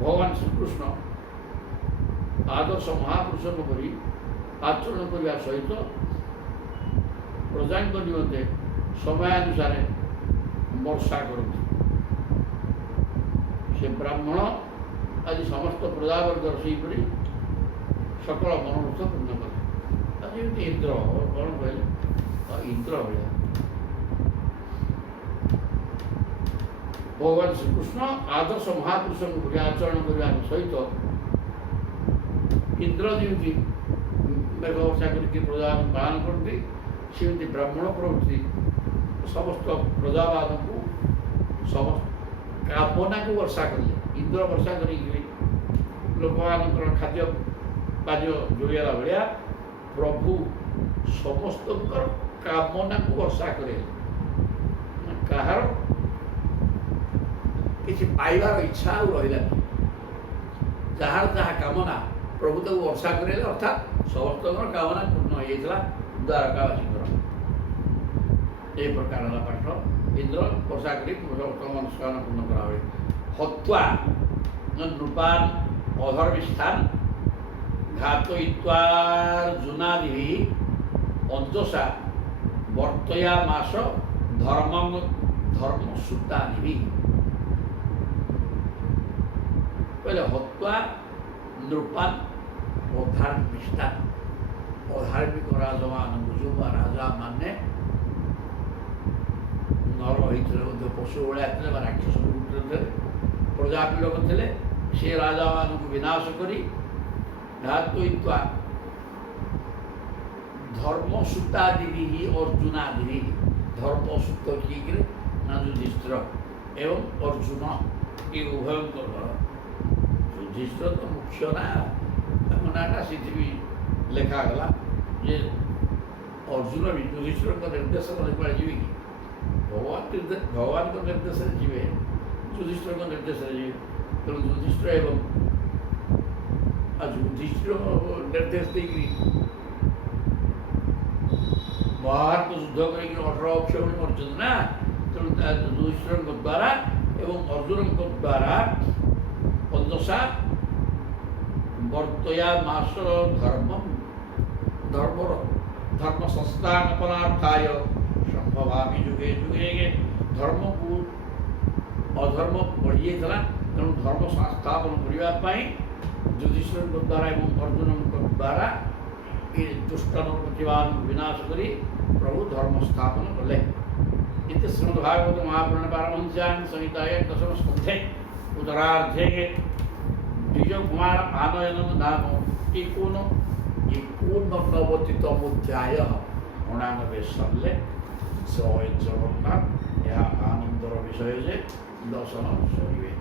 ଭଗବାନ ଶ୍ରୀକୃଷ୍ଣ ଆଦର୍ଶ ମହାପୁରୁଷଙ୍କ ପରି ଆଚରଣ କରିବା ସହିତ ପ୍ରଜାଙ୍କ ନିମନ୍ତେ ସମୟାନୁସାରେ ବର୍ଷା କରନ୍ତି ସେ ବ୍ରାହ୍ମଣ ଆଜି ସମସ୍ତ ପ୍ରଜାବର୍ଗର ସେହିପରି ସକଳ ମନୋରଥ ପୂର୍ଣ୍ଣ କଲେ ଆଜି ଯେମିତି ଇନ୍ଦ୍ର କ'ଣ କହିଲେ ଇନ୍ଦ୍ର ଭଳିଆ ଭଗବାନ ଶ୍ରୀକୃଷ୍ଣ ଆଦର୍ଶ ମହାପୁରୁଷଙ୍କ ପରି ଆଚରଣ କରିବା ସହିତ ଇନ୍ଦ୍ର ଯେମିତି ମେଘ ବର୍ଷା କରିକି ପ୍ରଜାମାନଙ୍କୁ ପାଳନ କରନ୍ତି ସେମିତି ବ୍ରାହ୍ମଣ ପ୍ରଭୃତି ସମସ୍ତ ପ୍ରଜାମାନଙ୍କୁ ସମସ୍ତ କାମନାକୁ ବର୍ଷା କଲେ ଇନ୍ଦ୍ର ବର୍ଷା କରିକି ଲୋକମାନଙ୍କର ଖାଦ୍ୟ ପାନୀୟ ଯୋଗାଇଲା ଭଳିଆ ପ୍ରଭୁ ସମସ୍ତଙ୍କର କାମନାକୁ ବର୍ଷା କରେ କାହାର କିଛି ପାଇବାର ଇଚ୍ଛା ଆଉ ରହିଲାନି ଯାହାର ଯାହା କାମନା ପ୍ରଭୁ ତାକୁ ବର୍ଷା କରେଇଲେ ଅର୍ଥାତ୍ ସମସ୍ତଙ୍କର କାମନା ପୂର୍ଣ୍ଣ ହୋଇଯାଇଥିଲା ଦ୍ୱାରକାବାସୀଙ୍କର এই ପ୍ରକାର ହେଲା ପାଠ ଇନ୍ଦ୍ର ବର୍ଷା କରି ସମସ୍ତଙ୍କ ମନସ୍କାମନା ପୂର୍ଣ୍ଣ କରା ହୁଏ ହତ୍ୱା ନୃପାନ୍ ଅଧର୍ମିଷ୍ଠାନ୍ ଘାତୟିତ୍ୱାର୍ଜୁନାଦିଭିଃ ଅଞ୍ଜସା ବର୍ତ୍ତୟାମାସ ଧର୍ମସୂତାନିଭିଃ କହିଲେ ହତ୍ୱା ନୃପାନ୍ ଅଧର୍ମିଷ୍ଠାନ୍ ଅଧାର୍ମିକ ରାଜାମାନଙ୍କୁ ଯେଉଁ ରାଜାମାନେ ନର ହୋଇଥିଲେ ମଧ୍ୟ ପଶୁ ଭଳିଆ ଥିଲେ ବା ରାକ୍ଷସ ପ୍ରକୃତିର ଥିଲେ, ପ୍ରଜାପିଳକ ଥିଲେ, ସେ ରାଜାମାନଙ୍କୁ ବିନାଶ କରି ଘାତୟିତ୍ୱା ଧର୍ମସୂତାଦିଭି ଅର୍ଜୁନାଦିଭି, ଧର୍ମସୂତ କିଏ ନା ଯୁଧିଷ୍ଠିର ଏବଂ ଅର୍ଜୁନ, ଏ ଉଭୟଙ୍କର ଯୁଧିଷ୍ଠିର ତ ମୁଖ୍ୟ ନା, ତାଙ୍କ ନାଁଟା ସେଠି ବି ଲେଖାଗଲା ଯେ ଅର୍ଜୁନ ବି ଯୁଧିଷ୍ଠିରଙ୍କ ନିର୍ଦ୍ଦେଶ ମନେ କୁଆଡ଼େ ଯିବେ କି? ଭଗବାନଙ୍କ ନିର୍ଦ୍ଦେଶରେ ଯିବେ, ଯୁଧିଷ୍ଠିରଙ୍କ ନିର୍ଦ୍ଦେଶରେ ଯିବେ। ତେଣୁ ଯୁଧିଷ୍ଠିର ଏବଂ ଯୁଧିଷ୍ଠିର ନିର୍ଦ୍ଦେଶ ଦେଇକରି ମହାଭାରତ ଯୁଦ୍ଧ କରିକି 18 ଅକ୍ଷ ଭଳି ମରିଛନ୍ତି ନା। ତେଣୁ ଯୁଧିଷ୍ଠିରଙ୍କ ଦ୍ୱାରା ଏବଂ ଅର୍ଜୁନଙ୍କ ଦ୍ୱାରା ପନ୍ଦସା ବର୍ତ୍ତୟା ମାସ ଧର୍ମ ସଂସ୍ଥାପନାର୍ଥାୟ ସମ୍ଭବାମି ଯୁଗେ ଯୁଗେ। ଧର୍ମକୁ ଅଧର୍ମ ବଢ଼ିଯାଇଥିଲା, ତେଣୁ ଧର୍ମ ସଂସ୍ଥାପନ କରିବା ପାଇଁ ଯୁଧିଷ୍ଠିରଙ୍କ ଦ୍ୱାରା ଏବଂ ଅର୍ଜୁନଙ୍କ ଦ୍ୱାରା ଏ ଦୁଷ୍ଟନ ପ୍ରତିଭାମାନଙ୍କୁ ବିନାଶ କରି ପ୍ରଭୁ ଧର୍ମ ସ୍ଥାପନ କଲେ। इति श्रीमद्भागवत महापुराण पारमहंस्यां संहितायां दशम स्कन्धे उत्तरार्धे द्विज कुमार आनयनं नाम एकोननवतितमोऽध्यायः 99 साले जय जगन्नाथ। यह आनंदर विषय जे दर्शन सरिवे।